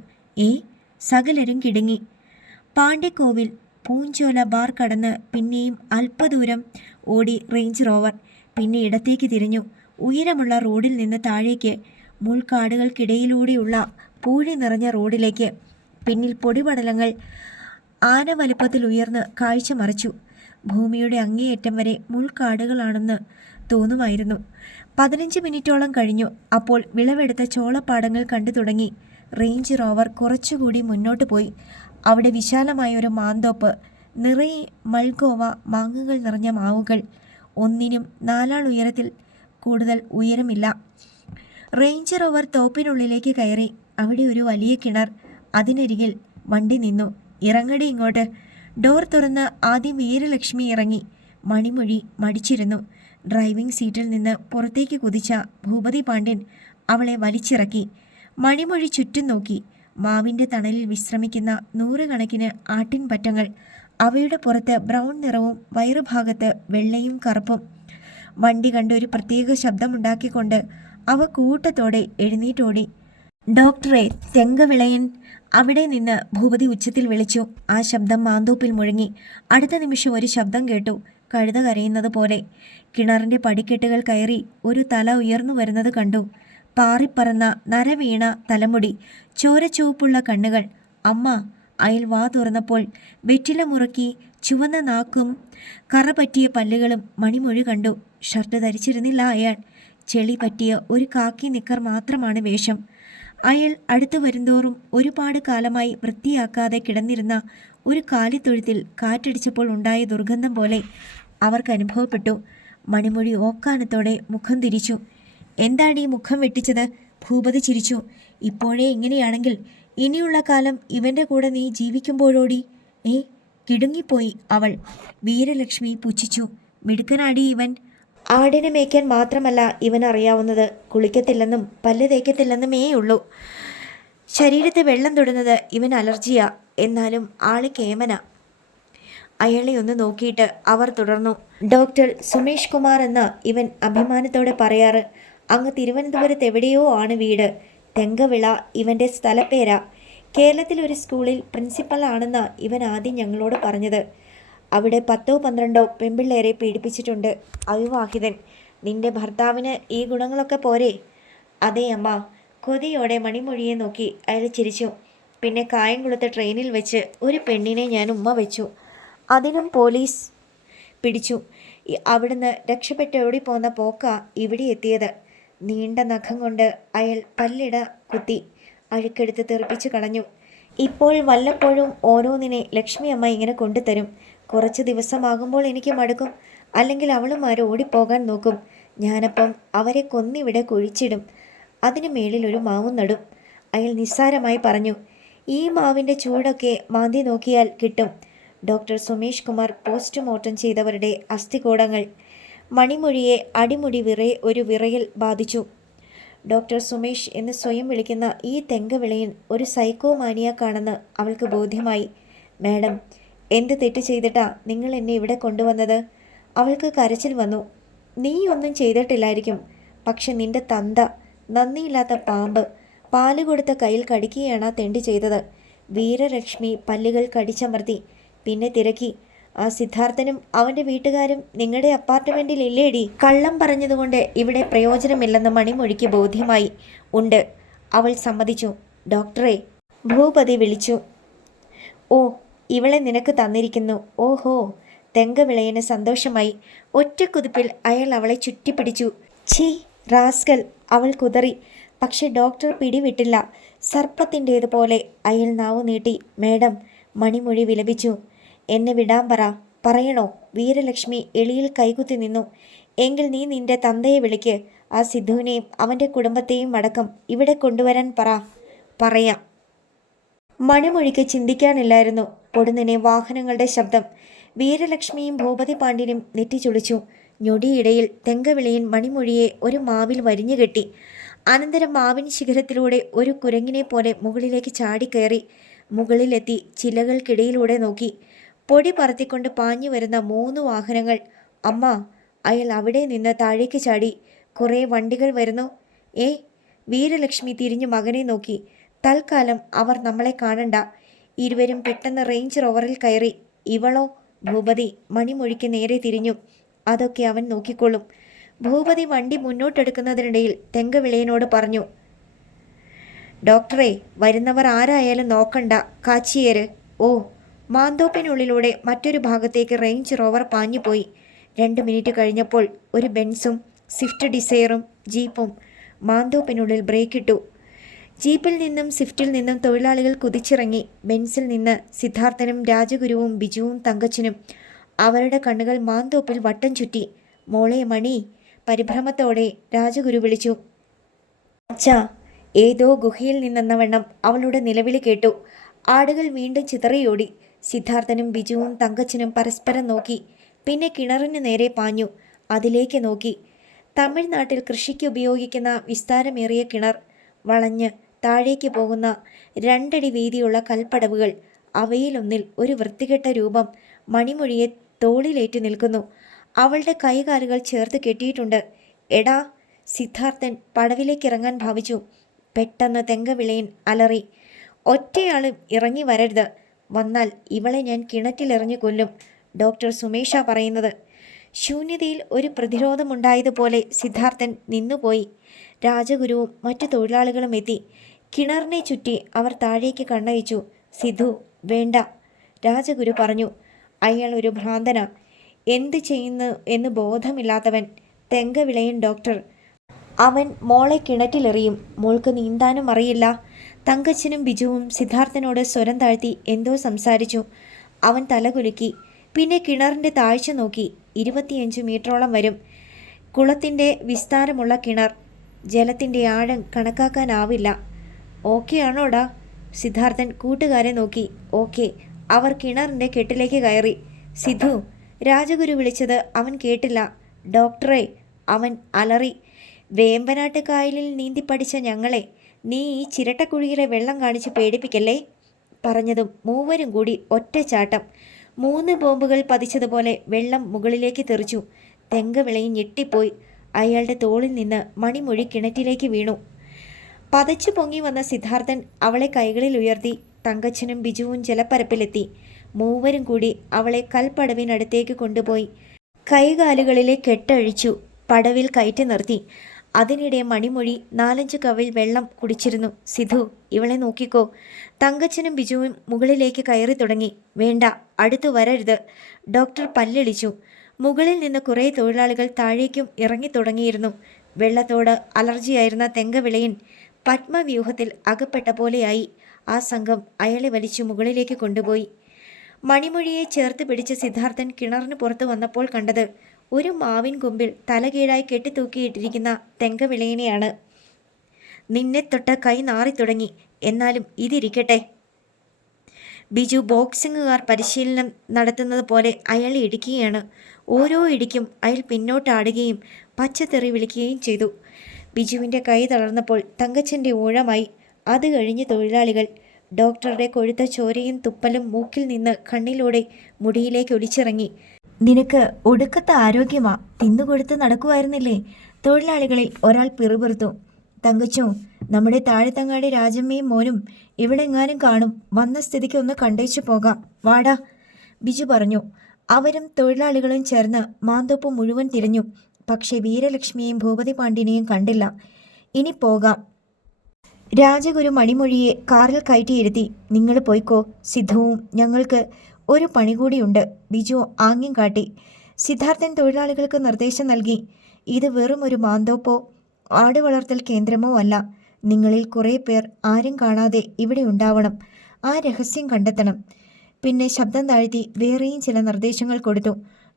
സകലരും കിടുങ്ങി. പാണ്ഡ്യക്കോവിൽ പൂഞ്ചോല ബാർ കടന്ന് പിന്നെയും അല്പദൂരം ഓടി റേഞ്ച് റോവർ. പിന്നെ ഇടത്തേക്ക് തിരിഞ്ഞു. ഉയരമുള്ള റോഡിൽ നിന്ന് താഴേക്ക്, മുൾക്കാടുകൾക്കിടയിലൂടെയുള്ള പൂഴി നിറഞ്ഞ റോഡിലേക്ക്. പിന്നിൽ പൊടിപടലങ്ങൾ ആന വലുപ്പത്തിൽ ഉയർന്ന് കാഴ്ച മറച്ചു. ഭൂമിയുടെ അങ്ങേയറ്റം വരെ മുൾക്കാടുകളാണെന്ന് തോന്നുമായിരുന്നു. 15 മിനിറ്റോളം കഴിഞ്ഞു. അപ്പോൾ വിളവെടുത്ത ചോളപ്പാടങ്ങൾ കണ്ടു തുടങ്ങി. റേഞ്ച് റോവർ കുറച്ചുകൂടി മുന്നോട്ട് പോയി. അവിടെ വിശാലമായ ഒരു മാന്തോപ്പ്, നിറയെ മൾഗോവ മാങ്ങകൾ നിറഞ്ഞ മാവുകൾ. ഒന്നിനും 4 ആൾ ഉയരത്തിൽ കൂടുതൽ ഉയരമില്ല. റേഞ്ച് റോവർ തോപ്പിനുള്ളിലേക്ക് കയറി. അവിടെ ഒരു വലിയ കിണർ. അതിനരികിൽ വണ്ടി നിന്നു. ഇറങ്ങടി ഇങ്ങോട്ട്. ഡോർ തുറന്ന് ആദ്യം വീരലക്ഷ്മി ഇറങ്ങി. മണിമൊഴി മടിച്ചിരുന്നു. ഡ്രൈവിംഗ് സീറ്റിൽ നിന്ന് പുറത്തേക്ക് കുതിച്ച ഭൂപതി പാണ്ഡ്യൻ അവളെ വലിച്ചിറക്കി. മണിമൊഴി ചുറ്റും നോക്കി. മാവിൻ്റെ തണലിൽ വിശ്രമിക്കുന്ന 100 കണക്കിന് ആട്ടിൻപറ്റങ്ങൾ. അവയുടെ പുറത്ത് ബ്രൗൺ നിറവും വയറുഭാഗത്ത് വെള്ളയും കറുപ്പും. വണ്ടി കണ്ട് ഒരു പ്രത്യേക ശബ്ദമുണ്ടാക്കിക്കൊണ്ട് അവ കൂട്ടത്തോടെ എഴുന്നേറ്റോടി. ഡോക്ടറെ, തെങ്കവിളയൻ! അവിടെ നിന്ന് ഭൂപതി ഉച്ചത്തിൽ വിളിച്ചു. ആ ശബ്ദം മാന്തോപ്പിൽ മുഴങ്ങി. അടുത്ത നിമിഷം ഒരു ശബ്ദം കേട്ടു, കഴുത കരയുന്നത് പോലെ. കിണറിൻ്റെ പടിക്കെട്ടുകൾ കയറി ഒരു തല ഉയർന്നു വരുന്നത് കണ്ടു. പാറിപ്പറന്ന നരവീണ തലമുടി, ചോരച്ചുവപ്പുള്ള കണ്ണുകൾ. അമ്മ! അയാൾ വാ തുറന്നപ്പോൾ വെറ്റില മുറുക്കി ചുവന്ന നാക്കും കറ പറ്റിയ പല്ലുകളും മണിമൊഴി കണ്ടു. ഷർട്ട് ധരിച്ചിരുന്നില്ല അയാൾ. ചെളി പറ്റിയ ഒരു കാക്കി നിക്കർ മാത്രമാണ് വേഷം. അയാൾ അടുത്തു വരുന്തോറും ഒരുപാട് കാലമായി വൃത്തിയാക്കാതെ കിടന്നിരുന്ന ഒരു കാലിത്തൊഴുത്തിൽ കാറ്റടിച്ചപ്പോൾ ഉണ്ടായ ദുർഗന്ധം പോലെ അവർക്ക് അനുഭവപ്പെട്ടു. മണിമൊഴി ഓക്കാനത്തോടെ മുഖം തിരിച്ചു. എന്താണ് ഈ മുഖം വെട്ടിച്ചത്? ഭൂപതി ചിരിച്ചു. ഇപ്പോഴേ ഇങ്ങനെയാണെങ്കിൽ ഇനിയുള്ള കാലം ഇവൻ്റെ കൂടെ നീ ജീവിക്കുമ്പോഴോടി? കിടുങ്ങിപ്പോയി അവൾ. വീരലക്ഷ്മി പുച്ഛിച്ചു. മിടുക്കനാടി ഇവൻ. ആടിനെ മേയ്ക്കാൻ മാത്രമല്ല ഇവൻ അറിയാവുന്നത്. കുളിക്കത്തില്ലെന്നും പല്ല് തേക്കത്തില്ലെന്നുമേ ഉള്ളൂ. ശരീരത്തെ വെള്ളം തൊടുന്നത് ഇവൻ അലർജിയാ. എന്നാലും ആള് കേമന. അയാളെ ഒന്ന് നോക്കിയിട്ട് അവർ തുടർന്നു. ഡോക്ടർ സുമേഷ് കുമാർ എന്ന ഇവൻ അഭിമാനത്തോടെ പറയാറ്. അങ്ങ് തിരുവനന്തപുരത്ത് എവിടെയോ ആണ് വീട്. തെങ്കവിള ഇവൻ്റെ സ്ഥലപ്പേരാ. കേരളത്തിൽ ഒരു സ്കൂളിൽ പ്രിൻസിപ്പൽ ആണെന്ന് ഇവൻ ആദ്യം ഞങ്ങളോട് പറഞ്ഞത്. അവിടെ 10-12 പെൺപിള്ളേരെ പീഡിപ്പിച്ചിട്ടുണ്ട്. അവിവാഹിതൻ. നിന്റെ ഭർത്താവിന് ഈ ഗുണങ്ങളൊക്കെ പോരെ? അതെ അമ്മ. കൊതിയോടെ മണിമൊഴിയെ നോക്കി അയാൾ ചിരിച്ചു. പിന്നെ കായംകുളത്ത് ട്രെയിനിൽ വെച്ച് ഒരു പെണ്ണിനെ ഞാൻ ഉമ്മ വെച്ചു. അതിനും പോലീസ് പിടിച്ചു. അവിടുന്ന് രക്ഷപ്പെട്ട് ഓടിപ്പോന്ന പോക്ക ഇവിടെ എത്തിയത്. നീണ്ട നഖം കൊണ്ട് അയാൾ പല്ലിട കുത്തി അഴുക്കെടുത്ത് തെറിപ്പിച്ചു കളഞ്ഞു. ഇപ്പോൾ വല്ലപ്പോഴും ഓരോന്നിനെ ലക്ഷ്മി അമ്മ ഇങ്ങനെ കൊണ്ടുതരും. കുറച്ച് ദിവസമാകുമ്പോൾ എനിക്ക് മടുക്കും. അല്ലെങ്കിൽ അവളുമാർ ഓടിപ്പോകാൻ നോക്കും. ഞാനപ്പം അവരെ കൊന്നിവിടെ കുഴിച്ചിടും. അതിന് മേളിൽ ഒരു മാവും നടും. അയാൾ നിസ്സാരമായി പറഞ്ഞു. ഈ മാവിൻ്റെ ചൂടൊക്കെ മാന്തി നോക്കിയാൽ കിട്ടും. ഡോക്ടർ സുമേഷ് കുമാർ പോസ്റ്റ്മോർട്ടം ചെയ്തവരുടെ അസ്ഥികൂടങ്ങൾ. മണിമൊഴിയെ അടിമുടി ഒരു വിറയൽ ബാധിച്ചു. ഡോക്ടർ സുമേഷ് എന്ന് സ്വയം വിളിക്കുന്ന ഈ തെങ്കവിളയൻ ഒരു സൈക്കോ മാനിയാക്കാണെന്ന് അവൾക്ക് ബോധ്യമായി. മാഡം, എന്ത് തെറ്റ് ചെയ്തിട്ടാ നിങ്ങൾ എന്നെ ഇവിടെ കൊണ്ടുവന്നത്? അവൾക്ക് കരച്ചിൽ വന്നു. നീ ഒന്നും ചെയ്തിട്ടില്ലായിരിക്കും. പക്ഷെ നിന്റെ തന്ത, നന്ദിയില്ലാത്ത പാമ്പ്, പാല് കൊടുത്ത കയ്യിൽ കടിക്കുകയാണ് തെണ്ടി ചെയ്തത്. വീരലക്ഷ്മി പല്ലുകൾ കടിച്ചമർത്തി. പിന്നെ തിരക്കി, ആ സിദ്ധാർത്ഥനും അവൻ്റെ വീട്ടുകാരും നിങ്ങളുടെ അപ്പാർട്ട്മെൻറ്റിൽ ഇല്ലേടി? കള്ളം പറഞ്ഞതുകൊണ്ട് ഇവിടെ പ്രയോജനമില്ലെന്ന് മണിമൊഴിക്ക് ബോധ്യമായി. ഉണ്ട്, അവൾ സമ്മതിച്ചു. ഡോക്ടറെ, ഭൂപതി വിളിച്ചു. ഓ, ഇവളെ നിനക്ക് തന്നിരിക്കുന്നു. ഓഹോ. തെങ്കവിളയന് സന്തോഷമായി. ഒറ്റക്കുതിപ്പിൽ അയാൾ അവളെ ചുറ്റിപ്പിടിച്ചു. ഛീ റാസ്കൽ, അവൾ കുതറി. പക്ഷെ ഡോക്ടർ പിടിവിട്ടില്ല. സർപ്പത്തിൻ്റേതുപോലെ അയാൾ നാവു നീട്ടി. മേഡം, മണിമൊഴി വിലപിച്ചു. എന്നെ വിടാൻ പറയണോ? വീരലക്ഷ്മി എളിയിൽ കൈകുത്തി നിന്നു. എങ്കിൽ നീ നിന്റെ തന്തയെ വിളിക്ക്. ആ സിദ്ധുവിനെയും അവൻ്റെ കുടുംബത്തെയും അടക്കം ഇവിടെ കൊണ്ടുവരാൻ പറയാം. മണിമൊഴിക്ക് ചിന്തിക്കാനില്ലായിരുന്നു. പൊടുന്നിനെ വാഹനങ്ങളുടെ ശബ്ദം. വീരലക്ഷ്മിയും ഭൂപതി പാണ്ഡ്യനും നെറ്റിച്ചുളിച്ചു. ഞൊടിയിടയിൽ തെങ്കവിളയൻ മണിമൊഴിയെ ഒരു മാവിൽ വരിഞ്ഞുകെട്ടി. അനന്തരം മാവിൻ ശിഖരത്തിലൂടെ ഒരു കുരങ്ങിനെ പോലെ മുകളിലേക്ക് ചാടിക്കയറി. മുകളിലെത്തി ചിലകൾക്കിടയിലൂടെ നോക്കി. പൊടി പറത്തിക്കൊണ്ട് പാഞ്ഞു വരുന്ന 3 വാഹനങ്ങൾ. അമ്മ, അയാൾ അവിടെ നിന്ന് താഴേക്ക് ചാടി. കുറേ വണ്ടികൾ വരുന്നു. വീരലക്ഷ്മി തിരിഞ്ഞു മകനെ നോക്കി. തൽക്കാലം അവർ നമ്മളെ കാണണ്ട. ഇരുവരും പെട്ടെന്ന് റേഞ്ച് റോവറിൽ കയറി. ഇവളോ? ഭൂപതി മണിമൊഴിക്ക് നേരെ തിരിഞ്ഞു. അതൊക്കെ അവൻ നോക്കിക്കൊള്ളും. ഭൂപതി വണ്ടി മുന്നോട്ടെടുക്കുന്നതിനിടയിൽ തെങ്കവിളയനോട് പറഞ്ഞു. ഡോക്ടറെ, വരുന്നവർ ആരായാലും നോക്കണ്ട, കാച്ചിയേര്. ഓ. മാന്തോപ്പിനുള്ളിലൂടെ മറ്റൊരു ഭാഗത്തേക്ക് റേഞ്ച് റോവർ പാഞ്ഞുപോയി. 2 മിനിറ്റ് കഴിഞ്ഞപ്പോൾ ഒരു ബെൻസും സ്വിഫ്റ്റ് ഡിസയറും ജീപ്പും മാന്തോപ്പിനുള്ളിൽ ബ്രേക്കിട്ടു. ജീപ്പിൽ നിന്നും സ്വിഫ്റ്റിൽ നിന്നും തൊഴിലാളികൾ കുതിച്ചിറങ്ങി. ബെൻസിൽ നിന്ന് സിദ്ധാർത്ഥനും രാജഗുരുവും ബിജുവും തങ്കച്ചനും. അവരുടെ കണ്ണുകൾ മാന്തോപ്പിൽ വട്ടം ചുറ്റി. മോളെ മണി, പരിഭ്രമത്തോടെ രാജഗുരു വിളിച്ചു. അച്ഛാ. ഏതോ ഗുഹയിൽ നിന്നെന്ന വണ്ണം അവളുടെ നിലവിളി കേട്ടു. ആടുകൾ വീണ്ടും ചിതറിയോടി. സിദ്ധാർത്ഥനും ബിജുവും തങ്കച്ചനും പരസ്പരം നോക്കി. പിന്നെ കിണറിന് നേരെ പാഞ്ഞു. അതിലേക്ക് നോക്കി. തമിഴ്നാട്ടിൽ കൃഷിക്ക് ഉപയോഗിക്കുന്ന വിസ്താരമേറിയ കിണർ. വളഞ്ഞ് താഴേക്ക് പോകുന്ന 2 അടി വീതിയുള്ള കൽപ്പടവുകൾ. അവയിലൊന്നിൽ ഒരു വൃത്തികെട്ട രൂപം മണിമൊഴിയെ തോളിലേറ്റു നിൽക്കുന്നു. അവളുടെ കൈകാലുകൾ ചേർത്ത് കെട്ടിയിട്ടുണ്ട്. എടാ! സിദ്ധാർത്ഥൻ പടവിലേക്കിറങ്ങാൻ ഭാവിച്ചു. പെട്ടെന്ന് തെങ്കവിളയൻ അലറി. ഒറ്റയാളും ഇറങ്ങി വരരുത്. വന്നാൽ ഇവളെ ഞാൻ കിണറ്റിലെറിഞ്ഞു കൊല്ലും. ഡോക്ടർ സുമേഷ പറയുന്നത്. ശൂന്യതയിൽ ഒരു പ്രതിരോധമുണ്ടായതുപോലെ സിദ്ധാർത്ഥൻ നിന്നുപോയി. രാജഗുരുവും മറ്റു തൊഴിലാളികളും എത്തി. കിണറിനെ ചുറ്റി അവർ താഴേക്ക് കണ്ണയച്ചു. സിദ്ധു, വേണ്ട, രാജഗുരു പറഞ്ഞു. അയാൾ ഒരു ഭ്രാന്തനാ. എന്ത് ചെയ്യുന്നു എന്ന് ബോധമില്ലാത്തവൻ. തെങ്കവിളയൻ ഡോക്ടർ. അവൻ മോളെ കിണറ്റിലെറിയും. മോൾക്ക് നീന്താനും അറിയില്ല. തങ്കച്ചനും ബിജുവും സിദ്ധാർത്ഥനോട് സ്വരം താഴ്ത്തി എന്തോ സംസാരിച്ചു. അവൻ തലകുലുക്കി. പിന്നെ കിണറിൻ്റെ താഴ്ച നോക്കി. 25 മീറ്ററോളം വരും. കുളത്തിൻ്റെ വിസ്താരമുള്ള കിണർ. ജലത്തിൻ്റെ ആഴം കണക്കാക്കാനാവില്ല. ഓക്കെ ആണോടാ? സിദ്ധാർത്ഥൻ കൂട്ടുകാരെ നോക്കി. ഓക്കെ. അവർ കിണറിൻ്റെ കെട്ടിലേക്ക് കയറി. സിദ്ധു, രാജഗുരു വിളിച്ചത് അവൻ കേട്ടില്ല. ഡോക്ടറെ, അവൻ അലറി. വേമ്പനാട്ട് കായലിൽ നീന്തി പഠിച്ച ഞങ്ങളെ നീ ഈ ചിരട്ടക്കുഴിയിലെ വെള്ളം കാണിച്ച് പേടിപ്പിക്കല്ലേ. പറഞ്ഞതും മൂവരും കൂടി ഒറ്റച്ചാട്ടം. 3 ബോംബുകൾ പതിച്ചതുപോലെ വെള്ളം മുകളിലേക്ക് തെറിച്ചു. തെങ്കവിളയും ഞെട്ടിപ്പോയി. അയാളുടെ തോളിൽ നിന്ന് മണിമൊഴി കിണറ്റിലേക്ക് വീണു. പതച്ചു പൊങ്ങി വന്ന സിദ്ധാർത്ഥൻ അവളെ കൈകളിൽ ഉയർത്തി. തങ്കച്ചനും ബിജുവും ജലപ്പരപ്പിലെത്തി. മൂവരും കൂടി അവളെ കൽപ്പടവിനടുത്തേക്ക് കൊണ്ടുപോയി. കൈകാലുകളിലെ കെട്ടഴിച്ചു. പടവിൽ കയറ്റി നിർത്തി. അതിനിടെ മണിമൊഴി 4-5 കവിൾ വെള്ളം കുടിച്ചിരുന്നു. സിധു, ഇവളെ നോക്കിക്കോ. തങ്കച്ചനും ബിജുവും മുകളിലേക്ക് കയറി തുടങ്ങി. വേണ്ട, അടുത്തു വരരുത്. ഡോക്ടർ പല്ലിളിച്ചു. മുകളിൽ നിന്ന് കുറേ തൊഴിലാളികൾ താഴേക്കും ഇറങ്ങിത്തുടങ്ങിയിരുന്നു. വെള്ളത്തോട് അലർജിയായിരുന്ന തെങ്കവിളയൻ പത്മവ്യൂഹത്തിൽ അകപ്പെട്ട പോലെയായി. ആ സംഘം അയാളെ വലിച്ചു മുകളിലേക്ക് കൊണ്ടുപോയി. മണിമൊഴിയെ ചേർത്ത് പിടിച്ച സിദ്ധാർത്ഥൻ കിണറിന് പുറത്തു വന്നപ്പോൾ കണ്ടത് ഒരു മാവിൻ കൊമ്പിൽ തലകീഴായി കെട്ടിത്തൂക്കിയിട്ടിരിക്കുന്ന തെങ്കവിളയനെയാണ്. നിന്നെ തൊട്ട കൈ നാറിത്തുടങ്ങി. എന്നാലും ഇതിരിക്കട്ടെ. ബിജു ബോക്സിംഗുകാർ പരിശീലനം നടത്തുന്നത് പോലെ അയാളെ ഇടിക്കുകയാണ്. ഓരോ ഇടിക്കും അയാൾ പിന്നോട്ടാടുകയും പച്ചത്തെറി വിളിക്കുകയും ചെയ്തു. ബിജുവിൻ്റെ കൈ തളർന്നപ്പോൾ തങ്കച്ചൻ്റെ ഊഴമായി. അത് കഴിഞ്ഞ് തൊഴിലാളികൾ. ഡോക്ടറുടെ കൊഴുത്ത ചോരയും തുപ്പലും മൂക്കിൽ നിന്ന് കണ്ണിലൂടെ മുടിയിലേക്ക് ഒലിച്ചിറങ്ങി. നിനക്ക് ഒടുക്കത്തെ ആരോഗ്യമാ, തിന്നുകൊടുത്ത് നടക്കുമായിരുന്നില്ലേ? തൊഴിലാളികളിൽ ഒരാൾ പിറുപിറുത്തു. തങ്കച്ചോ, നമ്മുടെ താഴെത്തങ്ങാടി രാജമ്മയും മോനും ഇവിടെ എങ്ങാനും കാണും. വന്ന സ്ഥിതിക്ക് ഒന്ന് കണ്ടേച്ചു പോകാം. വാടാ, ബിജു പറഞ്ഞു. അവരും തൊഴിലാളികളും ചേർന്ന് മാന്തോപ്പ് മുഴുവൻ തിരഞ്ഞു. പക്ഷേ വീരലക്ഷ്മിയെയും ഭൂപതി പാണ്ഡ്യനെയും കണ്ടില്ല. ഇനി പോകാം. രാജഗുരു മണിമൊഴിയെ കാറിൽ കയറ്റിയിരുത്തി. നിങ്ങൾ പോയിക്കോ, സിദ്ധുവും ഞങ്ങൾക്ക് ഒരു പണി കൂടിയുണ്ട്. ബിജു ആംഗ്യം കാട്ടി. സിദ്ധാർത്ഥൻ തൊഴിലാളികൾക്ക് നിർദ്ദേശം നൽകി. ഇത് വെറും ഒരു മാന്തോപ്പോ ആട് വളർത്തൽ കേന്ദ്രമോ അല്ല. നിങ്ങളിൽ കുറേ പേർ ആരും കാണാതെ ഇവിടെ ഉണ്ടാവണം. ആ രഹസ്യം കണ്ടെത്തണം. പിന്നെ ശബ്ദം താഴ്ത്തി വേറെയും ചില നിർദ്ദേശങ്ങൾ കൊടുത്തു.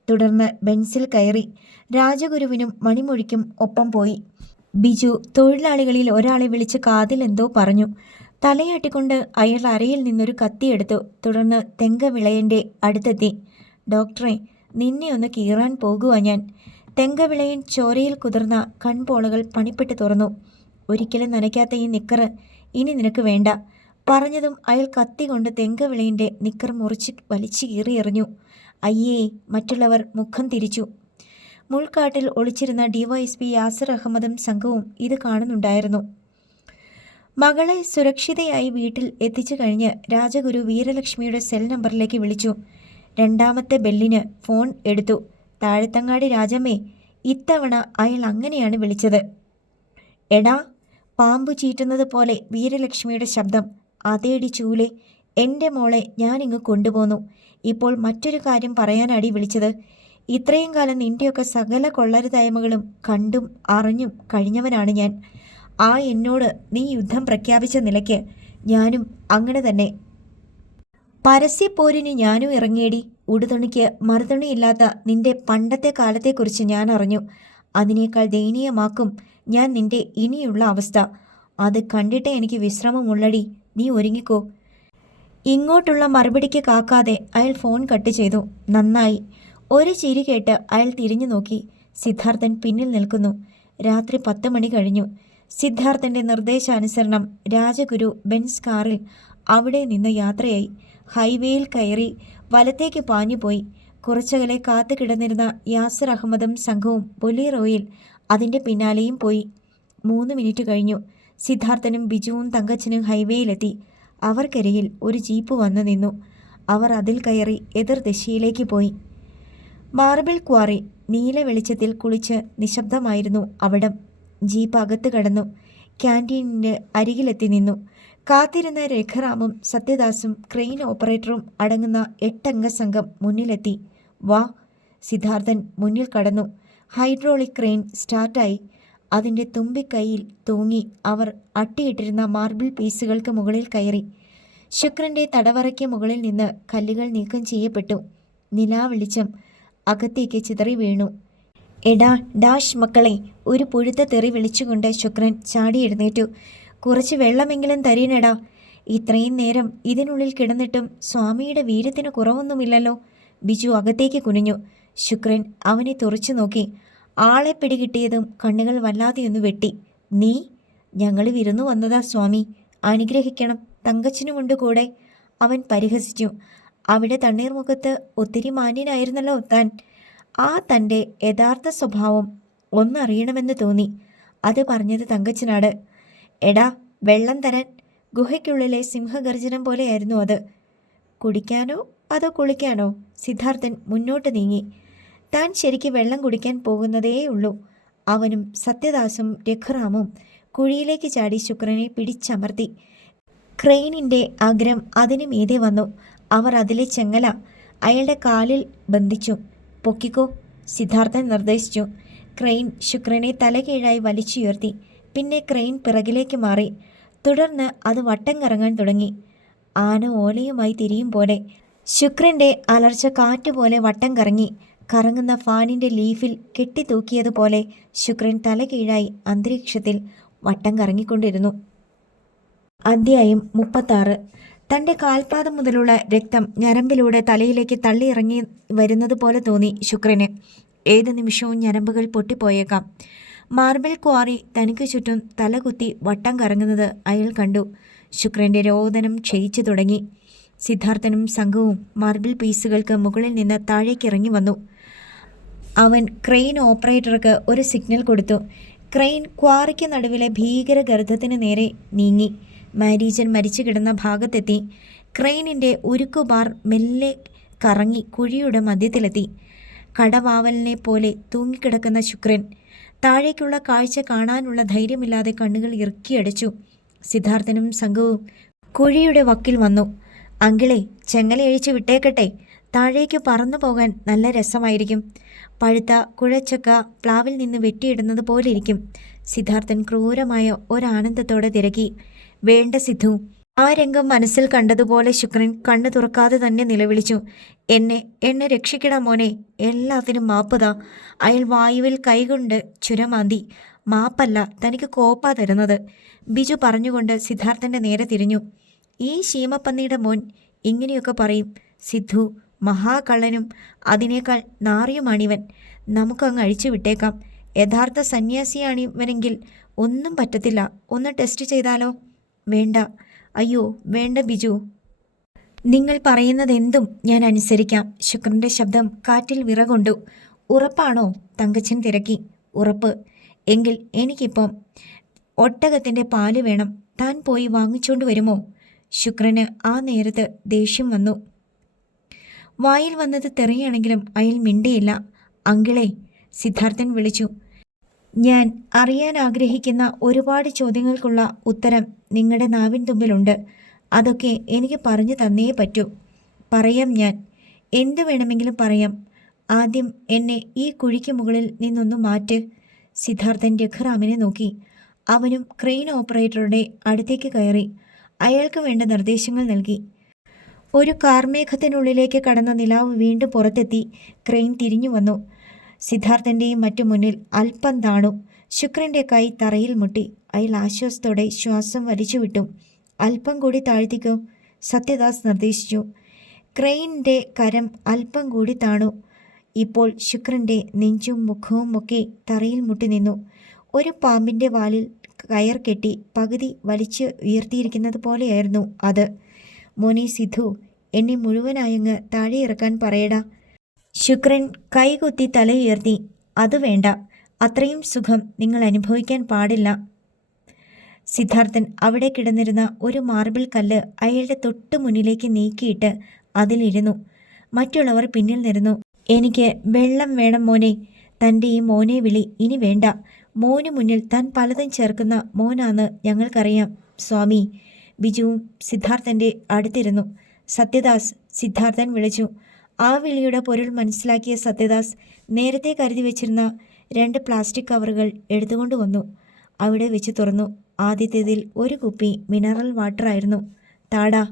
തുടർന്ന് ബെൻസിൽ കയറി. രാജഗുരുവിനും മണിമൊഴിക്കും ഒപ്പം പോയി. ബിജു തൊഴിലാളികളിൽ ഒരാളെ വിളിച്ച് കാതിൽ എന്തോ പറഞ്ഞു. തലയാട്ടിക്കൊണ്ട് അയാൾ അരയിൽ നിന്നൊരു കത്തിയെടുത്തു. തുടർന്ന് തെങ്കവിളയൻ്റെ അടുത്തെത്തി. ഡോക്ടറെ, നിന്നെ ഒന്ന് കീറാൻ പോകുക ഞാൻ. തെങ്കവിളയൻ ചോരയിൽ കുതിർന്ന കൺപോളകൾ പണിപ്പെട്ട് തുറന്നു. ഒരിക്കലും നനയ്ക്കാത്ത ഈ നിക്കറ് ഇനി നിനക്ക് വേണ്ട. പറഞ്ഞതും അയാൾ കത്തി കൊണ്ട് തെങ്കവിളയൻ്റെ നിക്കർ മുറിച്ച് വലിച്ചു കീറിയെറിഞ്ഞു. അയ്യേ! മറ്റുള്ളവർ മുഖം തിരിച്ചു. മുൾക്കാട്ടിൽ ഒളിച്ചിരുന്ന ഡിവൈഎസ്പി യാസിർ അഹമ്മദും സംഘവും ഇത് കാണുന്നുണ്ടായിരുന്നു. മകളെ സുരക്ഷിതയായി വീട്ടിൽ എത്തിച്ചു കഴിഞ്ഞ് രാജഗുരു വീരലക്ഷ്മിയുടെ സെൽ നമ്പറിലേക്ക് വിളിച്ചു. രണ്ടാമത്തെ ബെല്ലിന് ഫോൺ എടുത്തു. താഴത്തങ്ങാടി രാജമ്മേ. ഇത്തവണ അയാൾ അങ്ങനെയാണ് വിളിച്ചത്. എടാ, പാമ്പു ചീറ്റുന്നത് പോലെ വീരലക്ഷ്മിയുടെ ശബ്ദം. അതേടി ചൂലെ, എൻ്റെ മോളെ ഞാനിങ്ങ് കൊണ്ടുപോന്നു. ഇപ്പോൾ മറ്റൊരു കാര്യം പറയാനാടി വിളിച്ചത്. ഇത്രയും കാലം നിൻ്റെയൊക്കെ സകല കൊള്ളരുതായ്മകളും കണ്ടും അറിഞ്ഞും കഴിഞ്ഞവനാണ് ഞാൻ. എന്നോട് നീ യുദ്ധം പ്രഖ്യാപിച്ച നിലയ്ക്ക് ഞാനും അങ്ങനെ തന്നെ. പരസ്യപ്പോരിന് ഞാനും ഇറങ്ങിയേടി. ഉടുതുണിക്ക് മറുതുണിയില്ലാത്ത നിന്റെ പണ്ടത്തെ കാലത്തെക്കുറിച്ച് ഞാൻ അറിഞ്ഞു. അതിനേക്കാൾ ദയനീയമാക്കും ഞാൻ നിന്റെ ഇനിയുള്ള അവസ്ഥ. അത് കണ്ടിട്ടേ എനിക്ക് വിശ്രമമുള്ളടി. നീ ഒരുങ്ങിക്കോ. ഇങ്ങോട്ടുള്ള മറുപടിക്ക് കാക്കാതെ അയാൾ ഫോൺ കട്ട് ചെയ്തു. നന്നായി. ഒരു ചിരി കേട്ട് അയാൾ തിരിഞ്ഞു നോക്കി. സിദ്ധാർത്ഥൻ പിന്നിൽ നിൽക്കുന്നു. രാത്രി 10 മണി കഴിഞ്ഞു. സിദ്ധാർത്ഥൻ്റെ നിർദ്ദേശാനുസരണം രാജഗുരു ബെൻസ് കാറിൽ അവിടെ നിന്ന് യാത്രയായി. ഹൈവേയിൽ കയറി വലത്തേക്ക് പാഞ്ഞുപോയി. കുറച്ചകലെ കാത്തു കിടന്നിരുന്ന യാസിർ അഹമ്മദും സംഘവും ബൊലീറോയിൽ അതിൻ്റെ പിന്നാലെയും പോയി. 3 മിനിറ്റ് കഴിഞ്ഞു. സിദ്ധാർത്ഥനും ബിജുവും തങ്കച്ചനും ഹൈവേയിലെത്തി. അവർക്കരികിൽ ഒരു ജീപ്പ് വന്നു നിന്നു. അവർ അതിൽ കയറി എതിർദിശയിലേക്ക് പോയി. Marble quarry. നീല വെളിച്ചത്തിൽ കുളിച്ച് നിശബ്ദമായിരുന്നു അവിടം. ജീപ്പ് അകത്ത് കടന്നു. ക്യാൻറ്റീനിൻ്റെ അരികിലെത്തി നിന്നു. കാത്തിരുന്ന രഘുറാമും സത്യദാസും ക്രെയിൻ ഓപ്പറേറ്ററും അടങ്ങുന്ന 8 അംഗ സംഘം മുന്നിലെത്തി. വാ. സിദ്ധാർത്ഥൻ മുന്നിൽ കടന്നു. ഹൈഡ്രോളിക് ക്രെയിൻ സ്റ്റാർട്ടായി. അതിൻ്റെ തുമ്പിക്കൈയിൽ തൂങ്ങി അവർ അട്ടിയിട്ടിരുന്ന മാർബിൾ പീസുകൾക്ക് മുകളിൽ കയറി. ശുക്രൻ്റെ തടവറയ്ക്ക് മുകളിൽ നിന്ന് കല്ലുകൾ നീക്കം ചെയ്യപ്പെട്ടു. നിലാവെളിച്ചം അകത്തേക്ക് ചിതറി വീണു. എടാ ഡാഷ് മക്കളെ! ഒരു പുഴുത്ത തെറി വിളിച്ചുകൊണ്ട് ശുക്രൻ ചാടി എഴുന്നേറ്റു. കുറച്ച് വെള്ളമെങ്കിലും തരീനടാ. ഇത്രയും നേരം ഇതിനുള്ളിൽ കിടന്നിട്ടും സ്വാമിയുടെ വീര്യത്തിന് കുറവൊന്നുമില്ലല്ലോ. ബിജു അകത്തേക്ക് കുനിഞ്ഞു. ശുക്രൻ അവനെ തുറച്ചു നോക്കി. ആളെ പിടികിട്ടിയതും കണ്ണുകൾ വല്ലാതെയൊന്ന് വെട്ടി. നീ? ഞങ്ങൾ വിരുന്നു വന്നതാ സ്വാമി. അനുഗ്രഹിക്കണം. തങ്കച്ചനുമുണ്ട് കൂടെ. അവൻ പരിഹസിച്ചു. അവിടെ തണ്ണീർമുഖത്ത് ഒത്തിരി മാന്യനായിരുന്നല്ലോ താൻ. തൻ്റെ യഥാർത്ഥ സ്വഭാവം ഒന്നറിയണമെന്ന് തോന്നി. അത് പറഞ്ഞത് തങ്കച്ചനാട്. എടാ, വെള്ളം തരാൻ. ഗുഹയ്ക്കുള്ളിലെ സിംഹഗർജനം പോലെയായിരുന്നു അത്. കുടിക്കാനോ അതോ കുളിക്കാനോ? സിദ്ധാർത്ഥൻ മുന്നോട്ട് നീങ്ങി. താൻ ശരിക്ക് വെള്ളം കുടിക്കാൻ പോകുന്നതേയുള്ളൂ. അവനും സത്യദാസും രഘുറാമും കുഴിയിലേക്ക് ചാടി ശുക്രനെ പിടിച്ചമർത്തി. ക്രെയിനിൻ്റെ അഗ്രം അതിനു മീതെ വന്നു. അവർ അതിലെ ചെങ്ങല അയാളുടെ കാലിൽ ബന്ധിച്ചു. പൊക്കിക്കോ, സിദ്ധാർത്ഥൻ നിർദ്ദേശിച്ചു. ക്രെയിൻ ശുക്രനെ തലകീഴായി വലിച്ചുയർത്തി. പിന്നെ ക്രെയിൻ പിറകിലേക്ക് മാറി. തുടർന്ന് അത് വട്ടം കറങ്ങാൻ തുടങ്ങി. ആന ഓലയുമായി തിരിയും പോലെ ശുക്രൻ്റെ അലർച്ച കാറ്റുപോലെ വട്ടം കറങ്ങി. കറങ്ങുന്ന ഫാനിൻ്റെ ലീഫിൽ കെട്ടിത്തൂക്കിയതുപോലെ ശുക്രൻ തലകീഴായി അന്തരീക്ഷത്തിൽ വട്ടം കറങ്ങിക്കൊണ്ടിരുന്നു. അധ്യായം 36. തൻ്റെ കാൽപാദം മുതലുള്ള രക്തം ഞരമ്പിലൂടെ തലയിലേക്ക് തള്ളിയിറങ്ങി വരുന്നത് പോലെ തോന്നി ശുക്രന്. ഏത് നിമിഷവും ഞരമ്പുകൾ പൊട്ടിപ്പോയേക്കാം. മാർബിൾ ക്വാറി തനിക്ക് ചുറ്റും തലകുത്തി വട്ടം കറങ്ങുന്നത് അയാൾ കണ്ടു. ശുക്രൻ്റെ രോദനം ക്ഷയിച്ചു തുടങ്ങി. സിദ്ധാർത്ഥനും സംഘവും മാർബിൾ പീസുകൾക്ക് മുകളിൽ നിന്ന് താഴേക്കിറങ്ങി വന്നു. അവൻ ക്രെയിൻ ഓപ്പറേറ്റർക്ക് ഒരു സിഗ്നൽ കൊടുത്തു. ക്രെയിൻ ക്വാറിക്ക് നടുവിലെ ഭീകരഗർത്തത്തിന് നേരെ നീങ്ങി. മാരീജൻ മരിച്ചു കിടന്ന ഭാഗത്തെത്തി. ക്രെയിനിൻ്റെ ഉരുക്കുബാർ മെല്ലെ കറങ്ങി കുഴിയുടെ മധ്യത്തിലെത്തി. കടവാവലിനെ പോലെ തൂങ്ങിക്കിടക്കുന്ന ശുക്രൻ. താഴേക്കുള്ള കാഴ്ച കാണാനുള്ള ധൈര്യമില്ലാതെ കണ്ണുകൾ ഇറുക്കിയടച്ചു. സിദ്ധാർത്ഥനും സംഘവും കുഴിയുടെ വക്കിൽ വന്നു. അങ്കിളെ, ചെങ്ങലയഴിച്ച് വിട്ടേക്കട്ടെ, താഴേക്ക് പറന്നു പോകാൻ നല്ല രസമായിരിക്കും. പഴുത്ത കുഴച്ചക്ക പ്ലാവിൽ നിന്ന് വെട്ടിയിടുന്നത് പോലിരിക്കും. സിദ്ധാർത്ഥൻ ക്രൂരമായ ഒരാനന്ദത്തോടെ തിരക്കി. വേണ്ട സിദ്ധു. ആ രംഗം മനസ്സിൽ കണ്ടതുപോലെ ശുക്രൻ കണ്ണു തുറക്കാതെ തന്നെ നിലവിളിച്ചു. എന്നെ രക്ഷിക്കടാ മോനെ, എല്ലാത്തിനും മാപ്പതാ. അയാൾ വായുവിൽ കൈകൊണ്ട് ചുരമാന്തി. മാപ്പല്ല, തനിക്ക് കോപ്പാ തരുന്നത്, ബിജു പറഞ്ഞുകൊണ്ട് സിദ്ധാർത്ഥൻ്റെ നേരെ തിരിഞ്ഞു. ഈ ശീമപ്പന്നിയുടെ മോൻ ഇങ്ങനെയൊക്കെ പറയും. സിദ്ധു മഹാകള്ളനും അതിനേക്കാൾ നാറിയുമാണിവൻ. നമുക്കങ്ങ് അഴിച്ചു വിട്ടേക്കാം. യഥാർത്ഥ സന്യാസിയാണിവനെങ്കിൽ ഒന്നും പറ്റത്തില്ല. ഒന്ന് ടെസ്റ്റ് ചെയ്താലോ? വേണ്ട. അയ്യോ വേണ്ട ബിജു. നിങ്ങൾ പറയുന്നതെന്തും ഞാൻ അനുസരിക്കാം. ശുക്രൻ്റെ ശബ്ദം കാറ്റിൽ വിറകൊണ്ടു. ഉറപ്പാണോ? തങ്കച്ചൻ തിരക്കി. ഉറപ്പ്. എങ്കിൽ എനിക്കിപ്പം ഒട്ടകത്തിൻ്റെ പാല് വേണം. താൻ പോയി വാങ്ങിച്ചോണ്ട് വരുമോ? ശുക്രന് ആ നേരത്ത് ദേഷ്യം വന്നു. വായിൽ വന്നത് തെറിയാണെങ്കിലും അയാൾ മിണ്ടിയില്ല. അങ്കിളെ, സിദ്ധാർത്ഥൻ വിളിച്ചു. ഞാൻ അറിയാൻ ആഗ്രഹിക്കുന്ന ഒരുപാട് ചോദ്യങ്ങൾക്കുള്ള ഉത്തരം നിങ്ങളുടെ നാവിൻ തുമ്പിലുണ്ട്. അതൊക്കെ എനിക്ക് പറഞ്ഞു തന്നേ പറ്റൂ. പറയാം ഞാൻ. എന്തു വേണമെങ്കിലും പറയാം. ആദ്യം എന്നെ ഈ കുഴിക്ക് മുകളിൽ നിന്നൊന്നു മാറ്റ്. സിദ്ധാർത്ഥൻ രഘുറാമിനെ നോക്കി. അവനും ക്രെയിൻ ഓപ്പറേറ്ററുടെ അടുത്തേക്ക് കയറി. അയാൾക്ക് വേണ്ട നിർദ്ദേശങ്ങൾ നൽകി. ഒരു കാർമേഘത്തിനുള്ളിലേക്ക് കടന്ന നിലാവ് വീണ്ടും പുറത്തെത്തി. ക്രെയിൻ തിരിഞ്ഞു വന്നു. സിദ്ധാർത്ഥൻ്റെയും മറ്റു മുന്നിൽ അല്പം താണു. ശുക്രൻ്റെ കൈ തറയിൽ മുട്ടി. അയാൾ ആശ്വാസത്തോടെ ശ്വാസം വലിച്ചുവിട്ടു. അല്പം കൂടി താഴ്ത്തിക്കോ, സത്യദാസ് നിർദ്ദേശിച്ചു. ക്രെയിനിൻ്റെ കരം അല്പം കൂടി താണു. ഇപ്പോൾ ശുക്രൻ്റെ നെഞ്ചും മുഖവും ഒക്കെ തറയിൽ മുട്ടി നിന്നു. ഒരു പാമ്പിൻ്റെ വാലിൽ കയർ കെട്ടി പകുതി വലിച്ച് ഉയർത്തിയിരിക്കുന്നത് പോലെയായിരുന്നു അത്. മോനെ സിദ്ധു, എന്നെ മുഴുവനായങ്ങ് താഴെ ഇറക്കാൻ പറയടാ. ശുക്രൻ കൈകുത്തി തലയുയർത്തി. അത് വേണ്ട. അത്രയും സുഖം നിങ്ങൾ അനുഭവിക്കാൻ പാടില്ല. സിദ്ധാർത്ഥൻ അവിടെ കിടന്നിരുന്ന ഒരു മാർബിൾ കല്ല് അയാളുടെ തൊട്ടു മുന്നിലേക്ക് നീക്കിയിട്ട് അതിലിരുന്നു. മറ്റുള്ളവർ പിന്നിൽ നിന്നു. എനിക്ക് വെള്ളം വേണം മോനെ. തൻ്റെ ഈ മോനെ വിളി ഇനി വേണ്ട. മോന് മുന്നിൽ താൻ പലതും ചേർക്കുന്ന മോനാന്ന് ഞങ്ങൾക്കറിയാം സ്വാമി. ബിജുവും സിദ്ധാർത്ഥൻ്റെ അടുത്തിരുന്നു. സത്യദാസ്, സിദ്ധാർത്ഥൻ വിളിച്ചു. ആ വിളിയുടെ പൊരുൾ മനസ്സിലാക്കിയ സത്യദാസ് നേരത്തെ കരുതി വെച്ചിരുന്ന 2 പ്ലാസ്റ്റിക് കവറുകൾ എടുത്തുകൊണ്ട് വന്നു. അവിടെ വെച്ച് തുറന്നു. ആദ്യത്തേതിൽ ഒരു കുപ്പി മിനറൽ വാട്ടറായിരുന്നു. താടാ.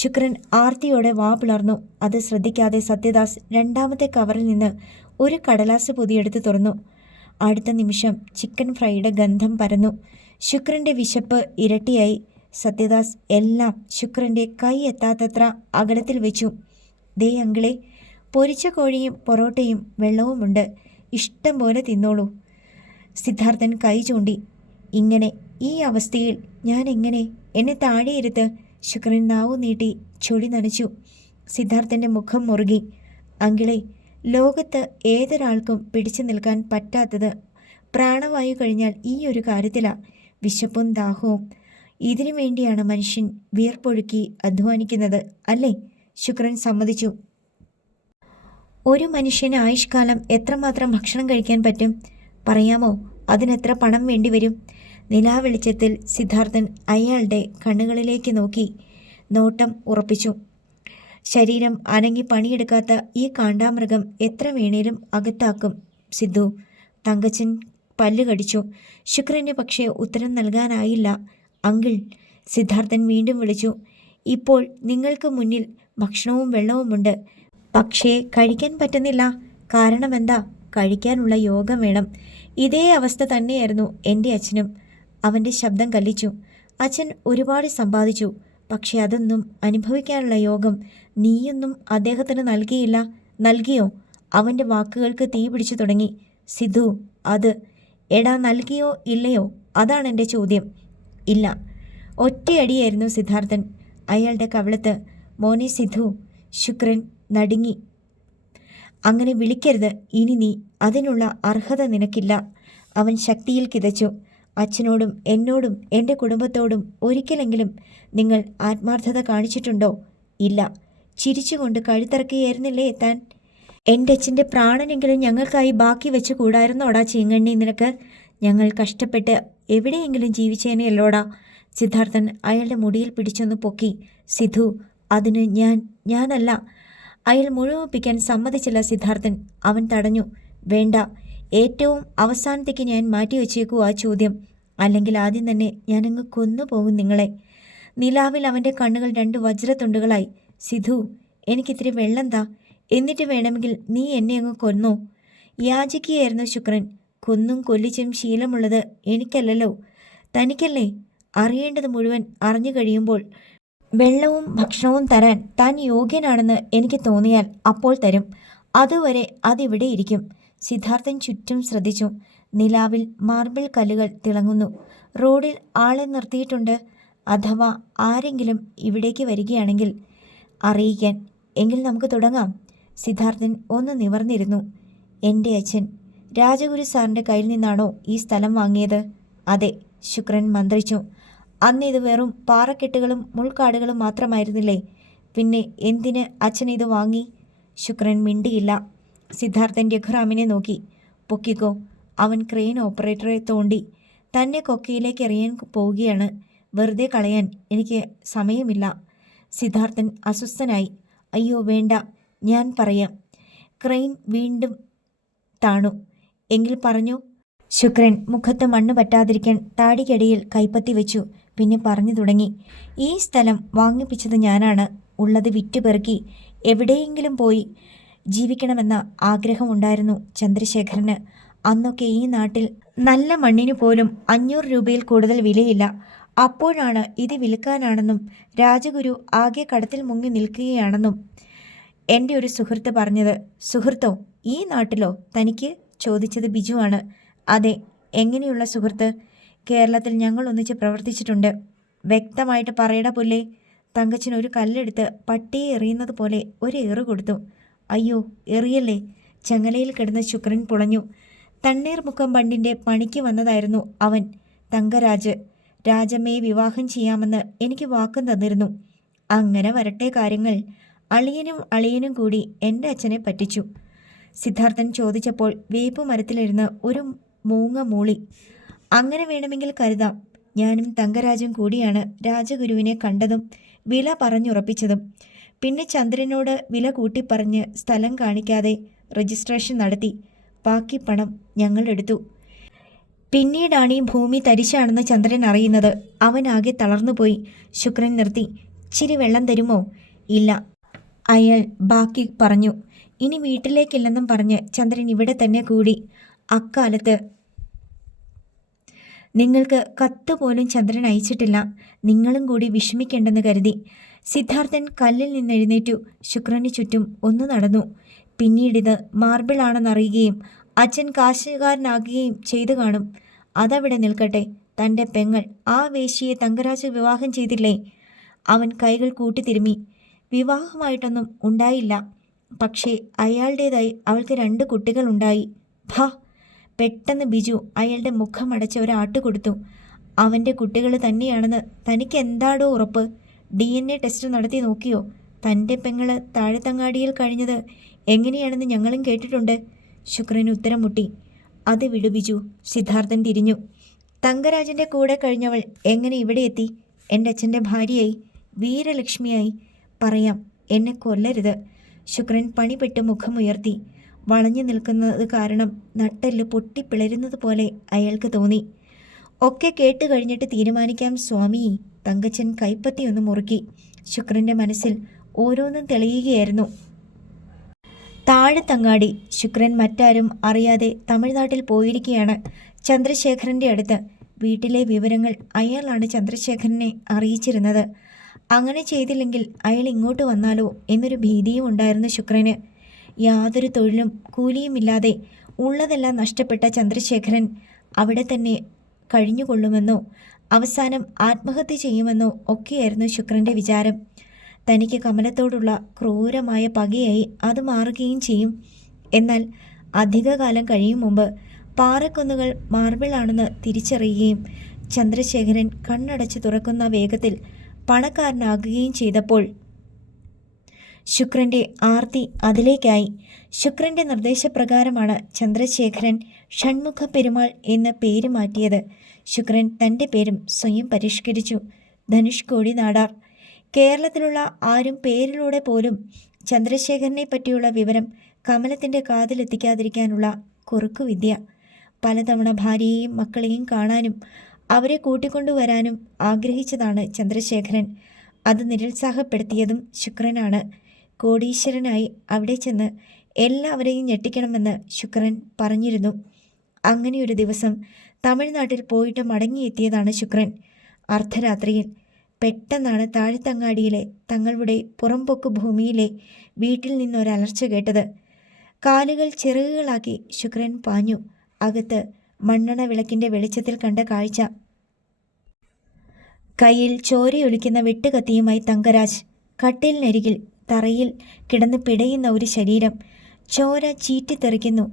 ശുക്രൻ ആർത്തിയോടെ വാ പിളർന്നു. അത് ശ്രദ്ധിക്കാതെ സത്യദാസ് രണ്ടാമത്തെ കവറിൽ നിന്ന് ഒരു കടലാസ് പൊതിയെടുത്ത് തുറന്നു. അടുത്ത നിമിഷം ചിക്കൻ ഫ്രൈയുടെ ഗന്ധം പരന്നു. ശുക്രൻ്റെ വിശപ്പ് ഇരട്ടിയായി. സത്യദാസ് എല്ലാം ശുക്രൻ്റെ കൈ എത്താത്തത്ര അകലത്തിൽ വെച്ചു. ദേ അങ്കിളെ, പൊരിച്ച കോഴിയും പൊറോട്ടയും വെള്ളവുമുണ്ട്. ഇഷ്ടം പോലെ തിന്നോളൂ. സിദ്ധാർത്ഥൻ കൈ ചൂണ്ടി. ഇങ്ങനെ ഈ അവസ്ഥയിൽ ഞാൻ എങ്ങനെ? എന്നെ താഴെയിരുത്ത്. ശുക്രൻ നാവു നീട്ടി ചൊടി നനച്ചു. സിദ്ധാർത്ഥൻ്റെ മുഖം മുറുകി. അങ്കിളെ, ലോകത്ത് ഏതൊരാൾക്കും പിടിച്ചു നിൽക്കാൻ പറ്റാത്തത് പ്രാണവായു കഴിഞ്ഞാൽ ഈ ഒരു കാര്യത്തിലാണ്. വിശപ്പും ദാഹവും. ഇതിനു വേണ്ടിയാണ് മനുഷ്യൻ വിയർപ്പൊഴുക്കി അധ്വാനിക്കുന്നത് അല്ലേ? ശുക്രൻ സമ്മതിച്ചു. ഒരു മനുഷ്യന് ആയുഷ്കാലം എത്രമാത്രം ഭക്ഷണം കഴിക്കാൻ പറ്റും പറയാമോ? അതിനെത്ര പണം വേണ്ടിവരും? നിലാവെളിച്ചത്തിൽ സിദ്ധാർത്ഥൻ അയാളുടെ കണ്ണുകളിലേക്ക് നോക്കി. നോട്ടം ഉറപ്പിച്ചു. ശരീരം അനങ്ങി പണിയെടുക്കാത്ത ഈ കാണ്ടാമൃഗം എത്ര വേണേലും അകത്താക്കും സിദ്ധു. തങ്കച്ചൻ പല്ല് കടിച്ചു. ശുക്രന് പക്ഷേ ഉത്തരം നൽകാനായില്ല. അങ്കിൾ, സിദ്ധാർത്ഥൻ വീണ്ടും വിളിച്ചു. ഇപ്പോൾ നിങ്ങൾക്ക് മുന്നിൽ ഭക്ഷണവും വെള്ളവുമുണ്ട്. പക്ഷേ കഴിക്കാൻ പറ്റുന്നില്ല. കാരണമെന്താ? കഴിക്കാനുള്ള യോഗം വേണം. ഇതേ അവസ്ഥ തന്നെയായിരുന്നു എൻ്റെ അച്ഛനും. അവൻ്റെ ശബ്ദം കല്ലിച്ചു. അച്ഛൻ ഒരുപാട് സമ്പാദിച്ചു. പക്ഷെ അതൊന്നും അനുഭവിക്കാനുള്ള യോഗം നീയൊന്നും അദ്ദേഹത്തിന് നൽകിയില്ല. നൽകിയോ? അവൻ്റെ വാക്കുകൾക്ക് തീ പിടിച്ചു തുടങ്ങി. സിദ്ധു, അത് എടാ നൽകിയോ ഇല്ലയോ? അതാണ് എൻ്റെ ചോദ്യം. ഇല്ല. ഒറ്റയടിയായിരുന്നു സിദ്ധാർത്ഥൻ അയാളുടെ കവിളത്ത്. മോനെ സിദ്ധു. ശുക്രൻ നടുങ്ങി. അങ്ങനെ വിളിക്കരുത് ഇനി നീ. അതിനുള്ള അർഹത നിനക്കില്ല. അവൻ ശക്തിയിൽ കിതച്ചു. അച്ഛനോടും എന്നോടും എൻ്റെ കുടുംബത്തോടും ഒരിക്കലെങ്കിലും നിങ്ങൾ ആത്മാർത്ഥത കാണിച്ചിട്ടുണ്ടോ? ഇല്ല. ചിരിച്ചുകൊണ്ട് കഴുത്തിറക്കുകയായിരുന്നില്ലേ താൻ? എൻ്റെ അച്ഛൻ്റെ പ്രാണനെങ്കിലും ഞങ്ങൾക്കായി ബാക്കി വെച്ച് കൂടായിരുന്നോടാ ചീങ്കണ്ണി നിനക്ക്? ഞങ്ങൾ കഷ്ടപ്പെട്ട് എവിടെയെങ്കിലും ജീവിച്ചേനെയല്ലോടാ. സിദ്ധാർത്ഥൻ അയാളുടെ മുടിയിൽ പിടിച്ചൊന്ന് പൊക്കി. സിധു, അതിന് ഞാനല്ല. അയാൾ മുഴുമിപ്പിക്കാൻ സമ്മതിച്ചില്ല സിദ്ധാർത്ഥൻ. അവൻ തടഞ്ഞു. വേണ്ട, ഏറ്റവും അവസാനത്തേക്ക് ഞാൻ മാറ്റിവെച്ചേക്കൂ ആ ചോദ്യം. അല്ലെങ്കിൽ ആദ്യം തന്നെ ഞാനങ്ങ് കൊന്നുപോകും നിങ്ങളെ. നിലാവിൽ അവൻ്റെ കണ്ണുകൾ 2 വജ്രത്തുണ്ടുകളായി. സിധു, എനിക്കിത്തിരി വെള്ളം താ. എന്നിട്ട് വേണമെങ്കിൽ നീ എന്നെ അങ്ങ് കൊന്നോ. യാചിക്കുകയായിരുന്നു ശുക്രൻ. കൊന്നും കൊല്ലിച്ചും ശീലമുള്ളത് എനിക്കല്ലല്ലോ, തനിക്കല്ലേ. അറിയേണ്ടത് മുഴുവൻ അറിഞ്ഞു കഴിയുമ്പോൾ വെള്ളവും ഭക്ഷണവും തരാൻ താൻ യോഗ്യനാണെന്ന് എനിക്ക് തോന്നിയാൽ അപ്പോൾ തരും. അതുവരെ അതിവിടെ ഇരിക്കും. സിദ്ധാർത്ഥൻ ചുറ്റും ശ്രദ്ധിച്ചു. നിലാവിൽ മാർബിൾ കല്ലുകൾ തിളങ്ങുന്നു. റോഡിൽ ആളെ നിർത്തിയിട്ടുണ്ട്. അഥവാ ആരെങ്കിലും ഇവിടേക്ക് വരികയാണെങ്കിൽ അറിയിക്കാൻ. എങ്കിൽ നമുക്ക് തുടങ്ങാം. സിദ്ധാർത്ഥൻ ഒന്ന് നിവർന്നിരുന്നു. എൻ്റെ അച്ഛൻ രാജഗുരു സാറിൻ്റെ കയ്യിൽ നിന്നാണോ ഈ സ്ഥലം വാങ്ങിയത്? അതെ, ശുക്രൻ മന്ത്രിച്ചു. അന്ന് ഇത് വെറും പാറക്കെട്ടുകളും മുൾക്കാടുകളും മാത്രമായിരുന്നില്ലേ? പിന്നെ എന്തിന് അച്ഛൻ ഇത് വാങ്ങി? ശുക്രൻ മിണ്ടിയില്ല. സിദ്ധാർത്ഥൻ രഘുറാമിനെ നോക്കി. പൊക്കിക്കോ. അവൻ ക്രെയിൻ ഓപ്പറേറ്ററെ തോണ്ടി. തന്നെ കൊക്കയിലേക്ക് എറിയാൻ പോവുകയാണ്. വെറുതെ കളയാൻ എനിക്ക് സമയമില്ല. സിദ്ധാർത്ഥൻ അസ്വസ്ഥനായി. അയ്യോ വേണ്ട, ഞാൻ പറയാം. ക്രെയിൻ വീണ്ടും താണു. എങ്കിൽ പറഞ്ഞു. ശുക്രൻ മുഖത്ത് മണ്ണ് പറ്റാതിരിക്കാൻ താടിക്കടിയിൽ കൈപ്പത്തി വെച്ചു. പിന്നെ പറഞ്ഞു തുടങ്ങി. ഈ സ്ഥലം വാങ്ങിപ്പിച്ചത് ഞാനാണ്. ഉള്ളത് വിറ്റുപെറുക്കി എവിടെയെങ്കിലും പോയി ജീവിക്കണമെന്ന ആഗ്രഹമുണ്ടായിരുന്നു ചന്ദ്രശേഖരന്. അന്നൊക്കെ ഈ നാട്ടിൽ നല്ല മണ്ണിനു പോലും 500 രൂപയിൽ കൂടുതൽ വിലയില്ല. അപ്പോഴാണ് ഇത് വിൽക്കാനാണെന്നും രാജഗുരു ആകെ കടത്തിൽ മുങ്ങി നിൽക്കുകയാണെന്നും എൻ്റെ ഒരു സുഹൃത്ത് പറഞ്ഞത്. സുഹൃത്തോ? ഈ നാട്ടിലോ തനിക്ക്? ചോദിച്ചത് ബിജുവാണ്. അതെ. എങ്ങനെയുള്ള സുഹൃത്ത്? കേരളത്തിൽ ഞങ്ങൾ ഒന്നിച്ച് പ്രവർത്തിച്ചിട്ടുണ്ട്. വ്യക്തമായിട്ട് പറയട പുല്ലേ. തങ്കച്ചൻ ഒരു കല്ലെടുത്ത് പട്ടിയെ എറിയുന്നത് പോലെ ഒരു ഏറ് കൊടുത്തു. അയ്യോ, എറിയല്ലേ. ചങ്ങലയിൽ കിടന്ന് ശുക്രൻ പുളഞ്ഞു. തണ്ണീർമുക്കം ബണ്ടിൻ്റെ പണിക്ക് വന്നതായിരുന്നു അവൻ. തങ്കരാജ്. രാജമ്മയെ വിവാഹം ചെയ്യാമെന്ന് എനിക്ക് വാക്കും തന്നിരുന്നു. അങ്ങനെ വരട്ടെ കാര്യങ്ങൾ. അളിയനും കൂടി എൻ്റെ അച്ഛനെ പറ്റിച്ചു. സിദ്ധാർത്ഥൻ ചോദിച്ചപ്പോൾ വേപ്പ് മരത്തിലിരുന്ന് ഒരു മൂങ്ങ മൂളി. അങ്ങനെ വേണമെങ്കിൽ കരുതാം. ഞാനും തങ്കരാജും കൂടിയാണ് രാജഗുരുവിനെ കണ്ടതും വില പറഞ്ഞുറപ്പിച്ചതും. പിന്നെ ചന്ദ്രനോട് വില കൂട്ടിപ്പറഞ്ഞ് സ്ഥലം കാണിക്കാതെ രജിസ്ട്രേഷൻ നടത്തി. ബാക്കി പണം ഞങ്ങൾ എടുത്തു. പിന്നീടാണ് ഈ ഭൂമി തരിശാണെന്ന് ചന്ദ്രൻ അറിയുന്നത്. അവനാകെ തളർന്നുപോയി. ശുക്രൻ നിർത്തി. ഇച്ചിരി വെള്ളം തരുമോ? ഇല്ല, അയാൾ ബാക്കി പറഞ്ഞു. ഇനി വീട്ടിലേക്കില്ലെന്നും പറഞ്ഞ് ചന്ദ്രൻ ഇവിടെ തന്നെ കൂടി. അക്കാലത്ത് നിങ്ങൾക്ക് കത്ത് പോലും ചന്ദ്രൻ അയച്ചിട്ടില്ല. നിങ്ങളും കൂടി വിഷമിക്കേണ്ടെന്ന് കരുതി. സിദ്ധാർത്ഥൻ കല്ലിൽ നിന്നെഴുന്നേറ്റു. ശുക്രന് ചുറ്റും ഒന്ന് നടന്നു. പിന്നീടിത് മാർബിൾ ആണെന്നറിയുകയും അച്ഛൻ കാശുകാരനാകുകയും ചെയ്തു കാണും. അതവിടെ നിൽക്കട്ടെ. തൻ്റെ പെങ്ങൾ ആ വേശ്യയെ തങ്കരാജ് വിവാഹം ചെയ്തില്ലേ? അവൻ കൈകൾ കൂട്ടിത്തിരുമ്മി. വിവാഹമായിട്ടൊന്നും ഉണ്ടായില്ല. പക്ഷേ അയാളുടേതായി അവൾക്ക് 2 കുട്ടികളുണ്ടായി. ഭാ! പെട്ടെന്ന് ബിജു അയാളുടെ മുഖമടച്ച് ഒരാട്ട് കൊടുത്തു. അവൻ്റെ കുട്ടികൾ തന്നെയാണെന്ന് തനിക്ക് എന്താടോ ഉറപ്പ്? DNA ടെസ്റ്റ് നടത്തി നോക്കിയോ? തൻ്റെ പെങ്ങൾ താഴെത്തങ്ങാടിയിൽ കഴിഞ്ഞത് എങ്ങനെയാണെന്ന് ഞങ്ങളും കേട്ടിട്ടുണ്ട്. ശുക്രന് ഉത്തരം മുട്ടി. അത് വിടു ബിജു. സിദ്ധാർത്ഥൻ തിരിഞ്ഞു. തങ്കരാജൻ്റെ കൂടെ കഴിഞ്ഞവൾ എങ്ങനെ ഇവിടെ എത്തി? എൻ്റെ അച്ഛൻ്റെ ഭാര്യയായി, വീരലക്ഷ്മിയായി. പറയാം, എന്നെ കൊല്ലരുത്. ശുക്രൻ പണിപ്പെട്ട് മുഖമുയർത്തി. വളഞ്ഞു നിൽക്കുന്നത് കാരണം നട്ടെല്ല് പൊട്ടിപ്പിളരുന്നത് പോലെ അയാൾക്ക് തോന്നി. ഒക്കെ കേട്ട് കഴിഞ്ഞിട്ട് തീരുമാനിക്കാം സ്വാമി. തങ്കച്ചൻ കൈപ്പത്തിയൊന്ന് മുറുക്കി. ശുക്രൻ്റെ മനസ്സിൽ ഓരോന്നും തെളിയുകയായിരുന്നു. താഴെത്തങ്ങാടി. ശുക്രൻ മറ്റാരും അറിയാതെ തമിഴ്നാട്ടിൽ പോയിരിക്കുകയാണ് ചന്ദ്രശേഖരൻ്റെ അടുത്ത്. വീട്ടിലെ വിവരങ്ങൾ അയാളാണ് ചന്ദ്രശേഖരനെ അറിയിച്ചിരുന്നത്. അങ്ങനെ ചെയ്തില്ലെങ്കിൽ അയാൾ ഇങ്ങോട്ട് വന്നാലോ എന്നൊരു ഭീതിയും ഉണ്ടായിരുന്നു ശുക്രന്. യാതൊരു തൊഴിലും കൂലിയുമില്ലാതെ ഉള്ളതെല്ലാം നഷ്ടപ്പെട്ട ചന്ദ്രശേഖരൻ അവിടെ തന്നെ കഴിഞ്ഞുകൊള്ളുമെന്നോ അവസാനം ആത്മഹത്യ ചെയ്യുമെന്നോ ഒക്കെയായിരുന്നു ശുക്രൻ്റെ വിചാരം. തനിക്ക് കമലത്തോടുള്ള ക്രൂരമായ പകയായി അത് മാറുകയും ചെയ്യും. എന്നാൽ അധികകാലം കഴിയും മുമ്പ് പാറക്കുന്നുകൾ മാർബിളാണെന്ന് തിരിച്ചറിയുകയും ചന്ദ്രശേഖരൻ കണ്ണടച്ച് തുറക്കുന്ന വേഗത്തിൽ പണക്കാരനാകുകയും ചെയ്തപ്പോൾ ശുക്രൻ്റെ ആർത്തി അതിലേക്കായി. ശുക്രൻ്റെ നിർദ്ദേശപ്രകാരമാണ് ചന്ദ്രശേഖരൻ ഷൺമുഖ പെരുമാൾ എന്ന പേര് മാറ്റിയത്. ശുക്രൻ തൻ്റെ പേരും സ്വയം പരിഷ്കരിച്ചു, ധനുഷ്കോടി നാടാർ. കേരളത്തിലുള്ള ആരും പേരിലൂടെ പോലും ചന്ദ്രശേഖരനെ പറ്റിയുള്ള വിവരം കമലത്തിൻ്റെ കാതിലെത്തിക്കാതിരിക്കാനുള്ള കുറുക്കുവിദ്യ. പലതവണ ഭാര്യയെയും മക്കളെയും കാണാനും അവരെ കൂട്ടിക്കൊണ്ടുവരാനും ആഗ്രഹിച്ചതാണ് ചന്ദ്രശേഖരൻ. അത് നിരുത്സാഹപ്പെടുത്തിയതും ശുക്രനാണ്. കോടീശ്വരനായി അവിടെ ചെന്ന് എല്ലാവരെയും ഞെട്ടിക്കണമെന്ന് ശുക്രൻ പറഞ്ഞിരുന്നു. അങ്ങനെയൊരു ദിവസം തമിഴ്നാട്ടിൽ പോയിട്ട് മടങ്ങിയെത്തിയതാണ് ശുക്രൻ. അർദ്ധരാത്രിയിൽ പെട്ടെന്നാണ് താഴ്ത്തങ്ങാടിയിലെ തങ്ങളുടെ പുറംപൊക്ക് ഭൂമിയിലെ വീട്ടിൽ നിന്നൊരലർച്ച കേട്ടത്. കാലുകൾ ചിറകുകളാക്കി ശുക്രൻ പാഞ്ഞു. അകത്ത് മണ്ണെണ്ണ വിളക്കിൻ്റെ വെളിച്ചത്തിൽ കണ്ട കാഴ്ച. കയ്യിൽ ചോരയൊലിക്കുന്ന വെട്ടുകത്തിയുമായി തങ്കരാജ്. കട്ടിലിനരികിൽ തറയിൽ കിടന്ന് പിടയുന്ന ഒരു ശരീരം. ചോര ചീറ്റിത്തെറിക്കുന്നു.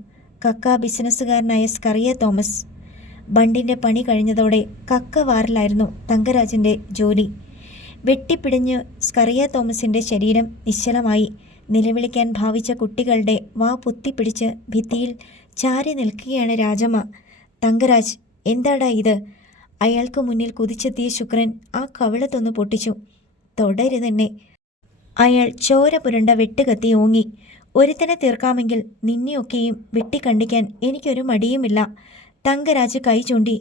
കക്ക ബിസിനസ്സുകാരനായ സ്കറിയ തോമസ്. ബണ്ടിൻ്റെ പണി കഴിഞ്ഞതോടെ കക്ക വാറിലായിരുന്നു തങ്കരാജിൻ്റെ ജോലി. വെട്ടിപ്പിടിഞ്ഞ് സ്കറിയ തോമസിൻ്റെ ശരീരം നിശ്ചലമായി. നിലവിളിക്കാൻ ഭാവിച്ച കുട്ടികളുടെ വാ പൊത്തിപ്പിടിച്ച് ഭിത്തിയിൽ ചാരി നിൽക്കുകയാണ് രാജമ്മ. തങ്കരാജ്, എന്താടാ ഇത്? അയാൾക്ക് മുന്നിൽ കുതിച്ചെത്തിയ ശുക്രൻ ആ കവിളത്തൊന്ന് പൊട്ടിച്ചു. തുടരുതെന്നെ. അയാൾ ചോര പുരണ്ട വെട്ടുകത്തി ഓങ്ങി. ഒരുത്തനെ തീർക്കാമെങ്കിൽ നിന്നെയൊക്കെയും വെട്ടിക്കണ്ടിക്കാൻ എനിക്കൊരു മടിയുമില്ല. തങ്കരാജ് കൈ ചൂണ്ടി.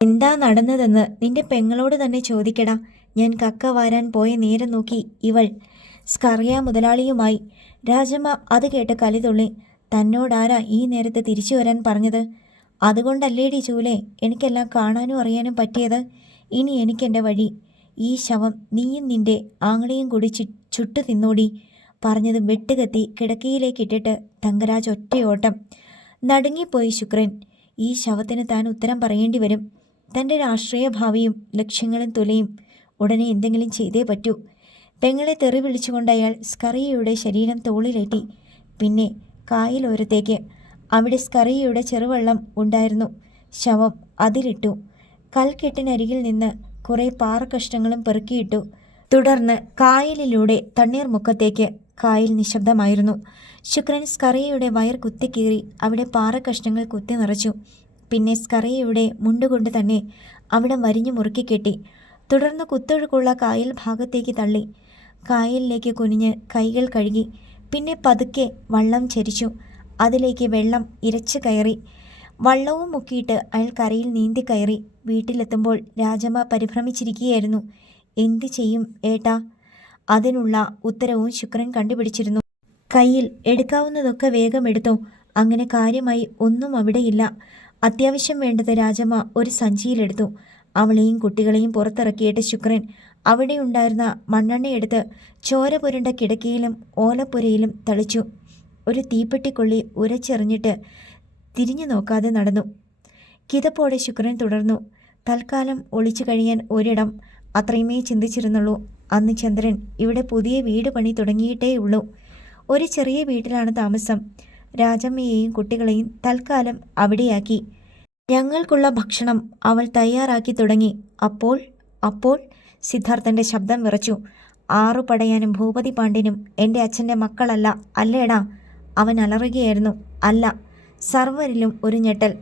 എന്താ നടന്നതെന്ന് നിന്റെ പെങ്ങളോട് തന്നെ ചോദിക്കടാ. ഞാൻ കക്ക വാരാൻ പോയ നേരം നോക്കി ഇവൾ. സ്കറിയ മുതലാളിയുമായി. രാജമ്മ അത് കേട്ട് കലിതുള്ളി. തന്നോടാരാ ഈ നേരത്ത് തിരിച്ചു വരാൻ പറഞ്ഞത്? അതുകൊണ്ടല്ലേടി ചൂലേ എനിക്കെല്ലാം കാണാനും അറിയാനും പറ്റിയത്. ഇനി എനിക്കെൻ്റെ വഴി. ഈ ശവം നീയും നിന്റെ ആങ്ങളെയും കൂടി ചുട്ടു തിന്നോടി. പറഞ്ഞത് വെട്ടുകത്തി കിടക്കയിലേക്കിട്ടിട്ട് തങ്കരാജ് ഒറ്റയോട്ടം. നടുങ്ങിപ്പോയി ശുക്രൻ. ഈ ശവത്തിന് താൻ ഉത്തരം പറയേണ്ടി വരും. തൻ്റെ രാഷ്ട്രീയ ഭാവിയും ലക്ഷ്യങ്ങളും തുലയും. ഉടനെ എന്തെങ്കിലും ചെയ്തേ പറ്റൂ. പെങ്ങളെ തെറി വിളിച്ചുകൊണ്ട് അയാൾ സ്കറിയയുടെ ശരീരം തോളിലേറ്റി. പിന്നെ കായലോരത്തേക്ക്. അവിടെ സ്കറിയയുടെ ചെറുവെള്ളം ഉണ്ടായിരുന്നു. ശവം അതിലിട്ടു. കൽക്കെട്ടിനരികിൽ നിന്ന് കുറേ പാറക്കഷ്ണങ്ങളും പെറുക്കിയിട്ടു. തുടർന്ന് കായലിലൂടെ തണ്ണീർമുക്കത്തേക്ക്. കായൽ നിശബ്ദമായിരുന്നു. ശുക്രൻ സ്കറിയയുടെ വയർ കുത്തിക്കീറി അവിടെ പാറക്കഷ്ണങ്ങൾ കുത്തി നിറച്ചു. പിന്നെ സ്കറിയയുടെ മുണ്ടുകൊണ്ട് തന്നെ അവിടെ വരിഞ്ഞു മുറുക്കിക്കെട്ടി. തുടർന്ന് കുത്തൊഴുക്കുള്ള കായൽ ഭാഗത്തേക്ക് തള്ളി. കായലിലേക്ക് കുനിഞ്ഞ് കൈകൾ കഴുകി. പിന്നെ പതുക്കെ വള്ളം ചരിച്ചു. അതിലേക്ക് വെള്ളം ഇരച്ചു കയറി. വള്ളവും മുക്കിയിട്ട് അയാൾ കരയിൽ നീന്തി കയറി. വീട്ടിലെത്തുമ്പോൾ രാജമ്മ പരിഭ്രമിച്ചിരിക്കുകയായിരുന്നു. എന്തു ചെയ്യും ഏട്ടാ? അതിനുള്ള ഉത്തരവും ശുക്രൻ കണ്ടുപിടിച്ചിരുന്നു. കയ്യിൽ എടുക്കാവുന്നതൊക്കെ വേഗം എടുത്തോ. അങ്ങനെ കാര്യമായി ഒന്നും അവിടെയില്ല. അത്യാവശ്യം വേണ്ടത് രാജമ്മ ഒരു സഞ്ചിയിലെടുത്തു. അവളെയും കുട്ടികളെയും പുറത്തിറക്കിയിട്ട് ശുക്രൻ അവിടെ ഉണ്ടായിരുന്ന മണ്ണെണ്ണയെടുത്ത് ചോര പുരണ്ട കിടക്കയിലും ഓലപ്പുരയിലും തളിച്ചു. ഒരു തീപ്പെട്ടിക്കൊള്ളി ഉരച്ചെറിഞ്ഞിട്ട് തിരിഞ്ഞു നോക്കാതെ നടന്നു. കിതപ്പോടെ ശുക്രൻ തുടർന്നു. തൽക്കാലം ഒളിച്ചു കഴിയാൻ ഒരിടം, അത്രയുമേ ചിന്തിച്ചിരുന്നുള്ളൂ. അന്ന് ചന്ദ്രൻ ഇവിടെ പുതിയ വീട് പണി തുടങ്ങിയിട്ടേയുള്ളൂ. ഒരു ചെറിയ വീട്ടിലാണ് താമസം. രാജമ്മയെയും കുട്ടികളെയും തൽക്കാലം അവിടെയാക്കി. ഞങ്ങൾക്കുള്ള ഭക്ഷണം അവൾ തയ്യാറാക്കി തുടങ്ങി. അപ്പോൾ സിദ്ധാർത്ഥൻ്റെ ശബ്ദം വിറച്ചു. 6 പടയാനും ഭൂപതി പാണ്ഡ്യനും എൻ്റെ അച്ഛൻ്റെ മക്കളല്ല അല്ലേടാ? അവൻ അലറുകയായിരുന്നു. അല്ല. സർവരിലും ഒരു ഞെട്ടൽ.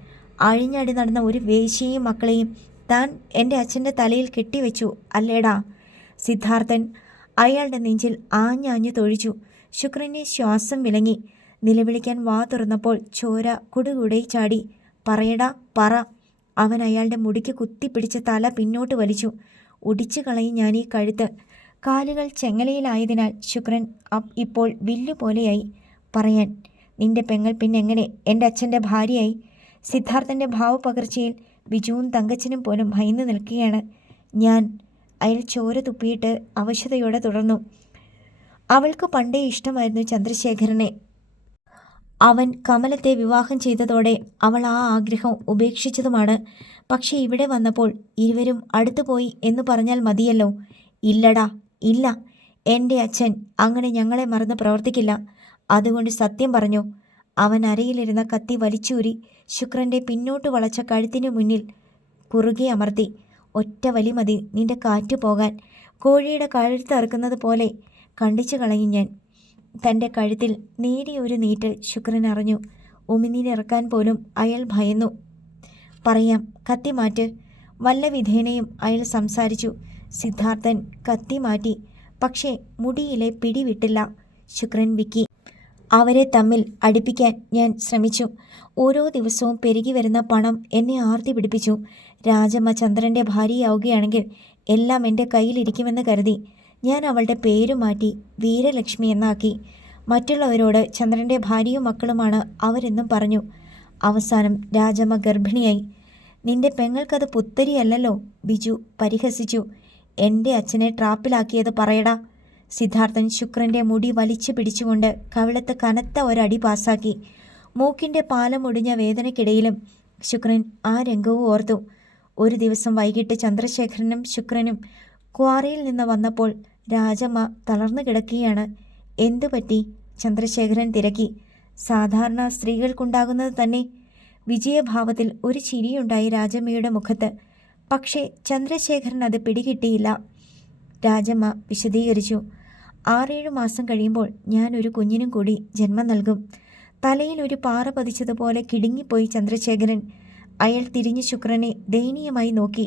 അഴിഞ്ഞടി നടന്ന ഒരു വേശ്യയും മക്കളെയും താൻ എൻ്റെ അച്ഛൻ്റെ തലയിൽ കെട്ടിവെച്ചു അല്ലേടാ? സിദ്ധാർത്ഥൻ അയാളുടെ നെഞ്ചിൽ ആഞ്ഞാഞ്ഞു തൊഴിച്ചു. ശുക്രനെ ശ്വാസം വിലങ്ങി. നിലവിളിക്കാൻ വാ തുറന്നപ്പോൾ ചോര കുടുകുടെ ചാടി. പറയടാ, പറ. അവൻ അയാളുടെ മുടിക്ക് കുത്തിപ്പിടിച്ച് തല പിന്നോട്ട് വലിച്ചു. ഒടിച്ചു കളയും ഞാൻ ഈ കഴുത്ത്. കാലുകൾ ചെങ്ങലയിലായതിനാൽ ശുക്രൻ ഇപ്പോൾ വില്ലുപോലെയായി. പറയാൻ. നിന്റെ പെങ്ങൾ പിന്നെങ്ങനെ എൻ്റെ അച്ഛൻ്റെ ഭാര്യയായി? സിദ്ധാർത്ഥൻ്റെ ഭാവപകർച്ചയിൽ ബിജുവും തങ്കച്ചനും പോലും ഭയന്ന് നിൽക്കുകയാണ്. ഞാൻ. അയാൾ ചോര തുപ്പിയിട്ട് അവശതയോടെ തുടർന്നു. അവൾക്ക് പണ്ടേ ഇഷ്ടമായിരുന്നു ചന്ദ്രശേഖരനെ. അവൻ കമലത്തെ വിവാഹം ചെയ്തതോടെ അവൾ ആ ആഗ്രഹം ഉപേക്ഷിച്ചതുമാണ്. പക്ഷേ ഇവിടെ വന്നപ്പോൾ ഇരുവരും അടുത്തുപോയി എന്ന് പറഞ്ഞാൽ മതിയല്ലോ. ഇല്ലടാ, ഇല്ല. എൻ്റെ അച്ഛൻ അങ്ങനെ ഞങ്ങളെ മറന്ന് പ്രവർത്തിക്കില്ല. അതുകൊണ്ട് സത്യം പറഞ്ഞു. അവൻ അരയിലിരുന്ന കത്തി വലിച്ചൂരി ശുക്രൻ്റെ പിന്നോട്ട് വളച്ച കഴുത്തിനു മുന്നിൽ കുറുകെ അമർത്തി. ഒറ്റ വലി മതി നിന്റെ കാറ്റ് പോകാൻ. കോഴിയുടെ കഴുത്തറുക്കുന്നത് പോലെ കണ്ടിച്ചു കളയും ഞാൻ. തൻ്റെ കഴുത്തിൽ നേരിയൊരു നീറ്റൽ ശുക്രൻ അറിഞ്ഞു. ഉമിനീരിറക്കാൻ പോലും അയാൾ ഭയന്നു. പറയാം, കത്തി മാറ്റ്. വല്ല വിധേനയും അയാൾ സംസാരിച്ചു. സിദ്ധാർത്ഥൻ കത്തി മാറ്റി. പക്ഷേ മുടിയിലെ പിടിവിട്ടില്ല. ശുക്രൻ വിക്കി. അവരെ തമ്മിൽ അടുപ്പിക്കാൻ ഞാൻ ശ്രമിച്ചു. ഓരോ ദിവസവും പെരുകി വരുന്ന പണം എന്നെ ആർത്തി പിടിപ്പിച്ചു. രാജമ്മ ചന്ദ്രൻ്റെ ഭാര്യയാവുകയാണെങ്കിൽ എല്ലാം എൻ്റെ കയ്യിലിരിക്കുമെന്ന് കരുതി ഞാൻ അവളുടെ പേരു മാറ്റി വീരലക്ഷ്മി എന്നാക്കി. മറ്റുള്ളവരോട് ചന്ദ്രൻ്റെ ഭാര്യയും മക്കളുമാണ് അവരെന്നും പറഞ്ഞു. അവസാനം രാജമ്മ ഗർഭിണിയായി. നിന്റെ പെങ്ങൾക്കത് പുത്തരിയല്ലല്ലോ, ബിജു പരിഹസിച്ചു. എൻ്റെ അച്ഛനെ ട്രാപ്പിലാക്കിയത് പറയടാ. സിദ്ധാർത്ഥൻ ശുക്രൻ്റെ മുടി വലിച്ചു പിടിച്ചുകൊണ്ട് കവിളത്ത് കനത്ത ഒരടി പാസാക്കി. മൂക്കിൻ്റെ പാലം ഒടിഞ്ഞ വേദനയ്ക്കിടയിലും ശുക്രൻ ആ രംഗവും ഓർത്തു. ഒരു ദിവസം വൈകിട്ട് ചന്ദ്രശേഖരനും ശുക്രനും ക്വാറിയിൽ നിന്ന് വന്നപ്പോൾ രാജമ്മ തളർന്നു കിടക്കുകയാണ്. എന്തുപറ്റി? ചന്ദ്രശേഖരൻ തിരക്കി. സാധാരണ സ്ത്രീകൾക്കുണ്ടാകുന്നത് തന്നെ. വിജയഭാവത്തിൽ ഒരു ചിരിയുണ്ടായി രാജമ്മയുടെ മുഖത്ത്. പക്ഷേ ചന്ദ്രശേഖരൻ അത് പിടികിട്ടിയില്ല. രാജമ്മ വിശദീകരിച്ചു. 6-7 മാസം കഴിയുമ്പോൾ ഞാൻ ഒരു കുഞ്ഞിനും കൂടി ജന്മം നൽകും. തലയിൽ ഒരു പാറ പതിച്ചതുപോലെ കിടുങ്ങിപ്പോയി ചന്ദ്രശേഖരൻ. അയാൾ തിരിഞ്ഞു ശുക്രനെ ദയനീയമായി നോക്കി.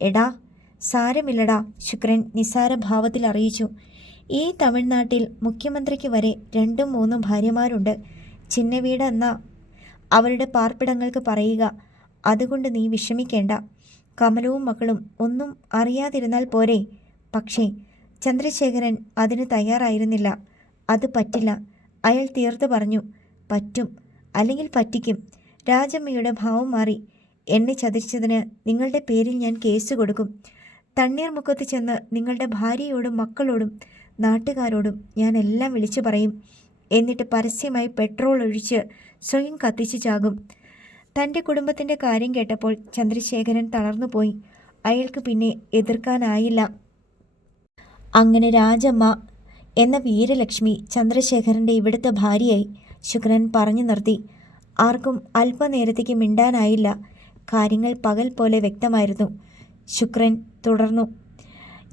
എടാ, സാരമില്ലടാ, ശുക്രൻ നിസ്സാര ഭാവത്തിൽ അറിയിച്ചു. ഈ തമിഴ്നാട്ടിൽ മുഖ്യമന്ത്രിക്ക് വരെ 2-3 ഭാര്യമാരുണ്ട്. ചിന്ന വീട് എന്നാ അവരുടെ പാർപ്പിടങ്ങൾക്ക് പറയുക. അതുകൊണ്ട് നീ വിഷമിക്കേണ്ട. കമലവും മക്കളും ഒന്നും അറിയാതിരുന്നാൽ പോരെ. പക്ഷേ ചന്ദ്രശേഖരൻ അതിന് തയ്യാറായിരുന്നില്ല. അത് പറ്റില്ല, അയാൾ തീർത്തു പറഞ്ഞു. പറ്റും, അല്ലെങ്കിൽ പറ്റിക്കും. രാജമ്മയുടെ ഭാവം മാറി. എന്നെ ചതിച്ചതിന് നിങ്ങളുടെ പേരിൽ ഞാൻ കേസ് കൊടുക്കും. തണ്ണീർമുക്കത്ത് ചെന്ന് നിങ്ങളുടെ ഭാര്യയോടും മക്കളോടും നാട്ടുകാരോടും ഞാൻ എല്ലാം വിളിച്ചു പറയും. എന്നിട്ട് പരസ്യമായി പെട്രോൾ ഒഴിച്ച് സ്വയം കത്തിച്ചു ചാകും. തൻ്റെ കുടുംബത്തിൻ്റെ കാര്യം കേട്ടപ്പോൾ ചന്ദ്രശേഖരൻ തളർന്നുപോയി. അയാൾക്ക് പിന്നെ എതിർക്കാനായില്ല. അങ്ങനെ രാജമ്മ എന്ന വീരലക്ഷ്മി ചന്ദ്രശേഖരൻ്റെ ഇവിടുത്തെ ഭാര്യയായി. ശുക്രൻ പറഞ്ഞു നിർത്തി. ആർക്കും അല്പനേരത്തേക്ക് മിണ്ടാനായില്ല. കാര്യങ്ങൾ പകൽ പോലെ വ്യക്തമായിരുന്നു. ശുക്രൻ തുടർന്നു.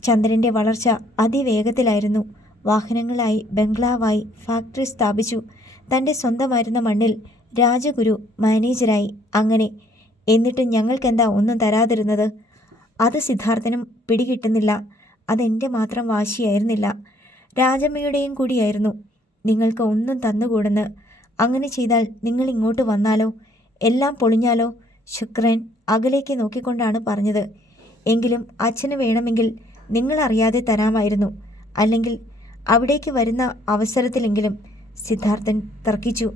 ചന്ദ്രൻ്റെ വളർച്ച അതിവേഗത്തിലായിരുന്നു. വാഹനങ്ങളായി, ബംഗ്ലാവായി, ഫാക്ടറി സ്ഥാപിച്ചു. തൻ്റെ സ്വന്തമായിരുന്ന മണ്ണിൽ രാജഗുരു മാനേജരായി. അങ്ങനെ എന്നിട്ടും ഞങ്ങൾക്കെന്താ ഒന്നും തരാതിരുന്നത്? അത് സിദ്ധാർത്ഥനും പിടികിട്ടുന്നില്ല. അതെൻ്റെ മാത്രം വാശിയായിരുന്നില്ല, രാജമ്മയുടെയും കൂടിയായിരുന്നു. നിങ്ങൾക്ക് ഒന്നും തന്നുകൂടെന്ന്. അങ്ങനെ ചെയ്താൽ നിങ്ങൾ ഇങ്ങോട്ട് വന്നാലോ? എല്ലാം പൊളിഞ്ഞാലോ? ശുക്രൻ അകലേക്ക് നോക്കിക്കൊണ്ടാണ് പറഞ്ഞത്. എങ്കിലും അച്ഛന് വേണമെങ്കിൽ നിങ്ങളറിയാതെ തരാമായിരുന്നു. അല്ലെങ്കിൽ അവിടേക്ക് വരുന്ന അവസരത്തിലെങ്കിലും. സിദ്ധാർത്ഥൻ തർക്കിച്ചു.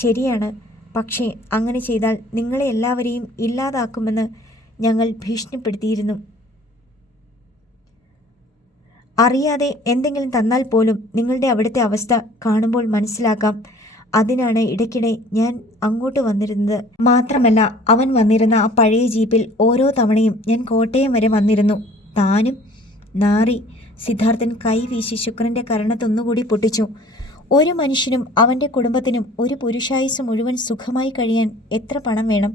ശരിയാണ്, പക്ഷേ അങ്ങനെ ചെയ്താൽ നിങ്ങളെ എല്ലാവരെയും ഇല്ലാതാക്കുമെന്ന് ഞങ്ങൾ ഭീഷണിപ്പെടുത്തിയിരുന്നു. അറിയാതെ എന്തെങ്കിലും തന്നാൽ പോലും നിങ്ങളുടെ അവിടുത്തെ അവസ്ഥ കാണുമ്പോൾ മനസ്സിലാക്കാം. അതിനാണ് ഇടയ്ക്കിടെ ഞാൻ അങ്ങോട്ട് വന്നിരുന്നത്. മാത്രമല്ല, അവൻ വന്നിരുന്ന ആ പഴയ ജീപ്പിൽ ഓരോ തവണയും ഞാൻ കോട്ടയം വരെ വന്നിരുന്നു. താനും നാറി. സിദ്ധാർത്ഥൻ കൈവീശി ശുക്രൻ്റെ കരണത്തൊന്നുകൂടി പൊട്ടിച്ചു. ഒരു മനുഷ്യനും അവൻ്റെ കുടുംബത്തിനും ഒരു പുരുഷായുസ് മുഴുവൻ സുഖമായി കഴിയാൻ എത്ര പണം വേണം?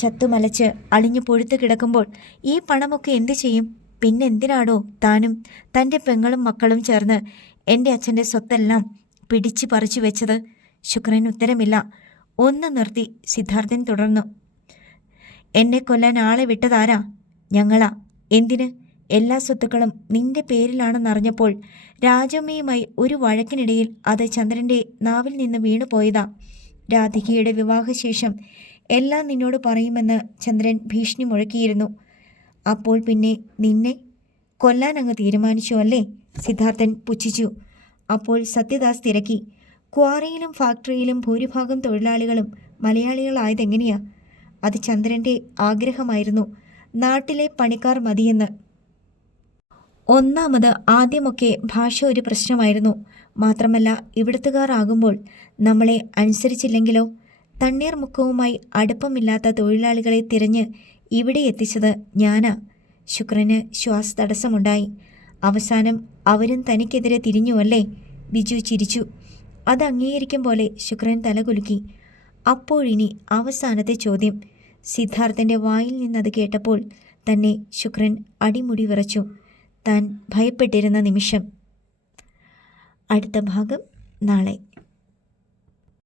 ചത്തുമലച്ച് അളിഞ്ഞു പൊഴുത്തു കിടക്കുമ്പോൾ ഈ പണമൊക്കെ എന്തു ചെയ്യും? പിന്നെന്തിനാടോ താനും തൻ്റെ പെങ്ങളും മക്കളും ചേർന്ന് എൻ്റെ അച്ഛൻ്റെ സ്വത്തെല്ലാം പിടിച്ചു പറിച്ചു വെച്ചത്? ശുക്രൻ ഉത്തരമില്ല. ഒന്ന് നിർത്തി സിദ്ധാർത്ഥൻ തുടർന്നു. എന്നെ കൊല്ലാൻ ആളെ വിട്ടതാരാ? ഞങ്ങളാ. എന്തിന്? എല്ലാ സ്വത്തുക്കളും നിന്റെ പേരിലാണെന്നറിഞ്ഞപ്പോൾ രാജമ്മയുമായി ഒരു വഴക്കിനിടയിൽ അത് ചന്ദ്രൻ്റെ നാവിൽ നിന്ന് വീണുപോയതാ. രാധികയുടെ വിവാഹശേഷം എല്ലാം നിന്നോട് പറയുമെന്ന് ചന്ദ്രൻ ഭീഷണി മുഴക്കിയിരുന്നു. അപ്പോൾ പിന്നെ നിന്നെ കൊല്ലാൻ അങ്ങ് തീരുമാനിച്ചു അല്ലേ? സിദ്ധാർത്ഥൻ പുച്ഛിച്ചു. അപ്പോൾ സത്യദാസ് തിരക്കി. ക്വാറിയിലും ഫാക്ടറിയിലും ഭൂരിഭാഗം തൊഴിലാളികളും മലയാളികളായതെങ്ങനെയാ? അത് ചന്ദ്രൻ്റെ ആഗ്രഹമായിരുന്നു. നാട്ടിലെ പണിക്കാർ മതിയെന്ന്. ഒന്നാമത് ആദ്യമൊക്കെ ഭാഷ ഒരു പ്രശ്നമായിരുന്നു. മാത്രമല്ല, ഇവിടുത്തുകാർ ആകുമ്പോൾ നമ്മളെ അനുസരിച്ചില്ലെങ്കിലോ? തണ്ണീർമുക്കവുമായി അടുപ്പമില്ലാത്ത തൊഴിലാളികളെ തിരഞ്ഞ് ഇവിടെ എത്തിച്ചത് ഞാനാ. ശുക്രന് ശ്വാസതടസ്സമുണ്ടായി. അവസാനം അവരും തനിക്കെതിരെ തിരിഞ്ഞുവല്ലേ? ബിജു ചിരിച്ചു. അത് അംഗീകരിക്കും പോലെ ശുക്രൻ തലകുലുക്കി. അപ്പോഴിനി അവസാനത്തെ ചോദ്യം. സിദ്ധാർത്ഥൻ്റെ വായിൽ നിന്നത് കേട്ടപ്പോൾ തന്നെ ശുക്രൻ അടിമുടി വിറച്ചു. താൻ ഭയപ്പെട്ടിരുന്ന നിമിഷം. അടുത്ത ഭാഗം നാളെ.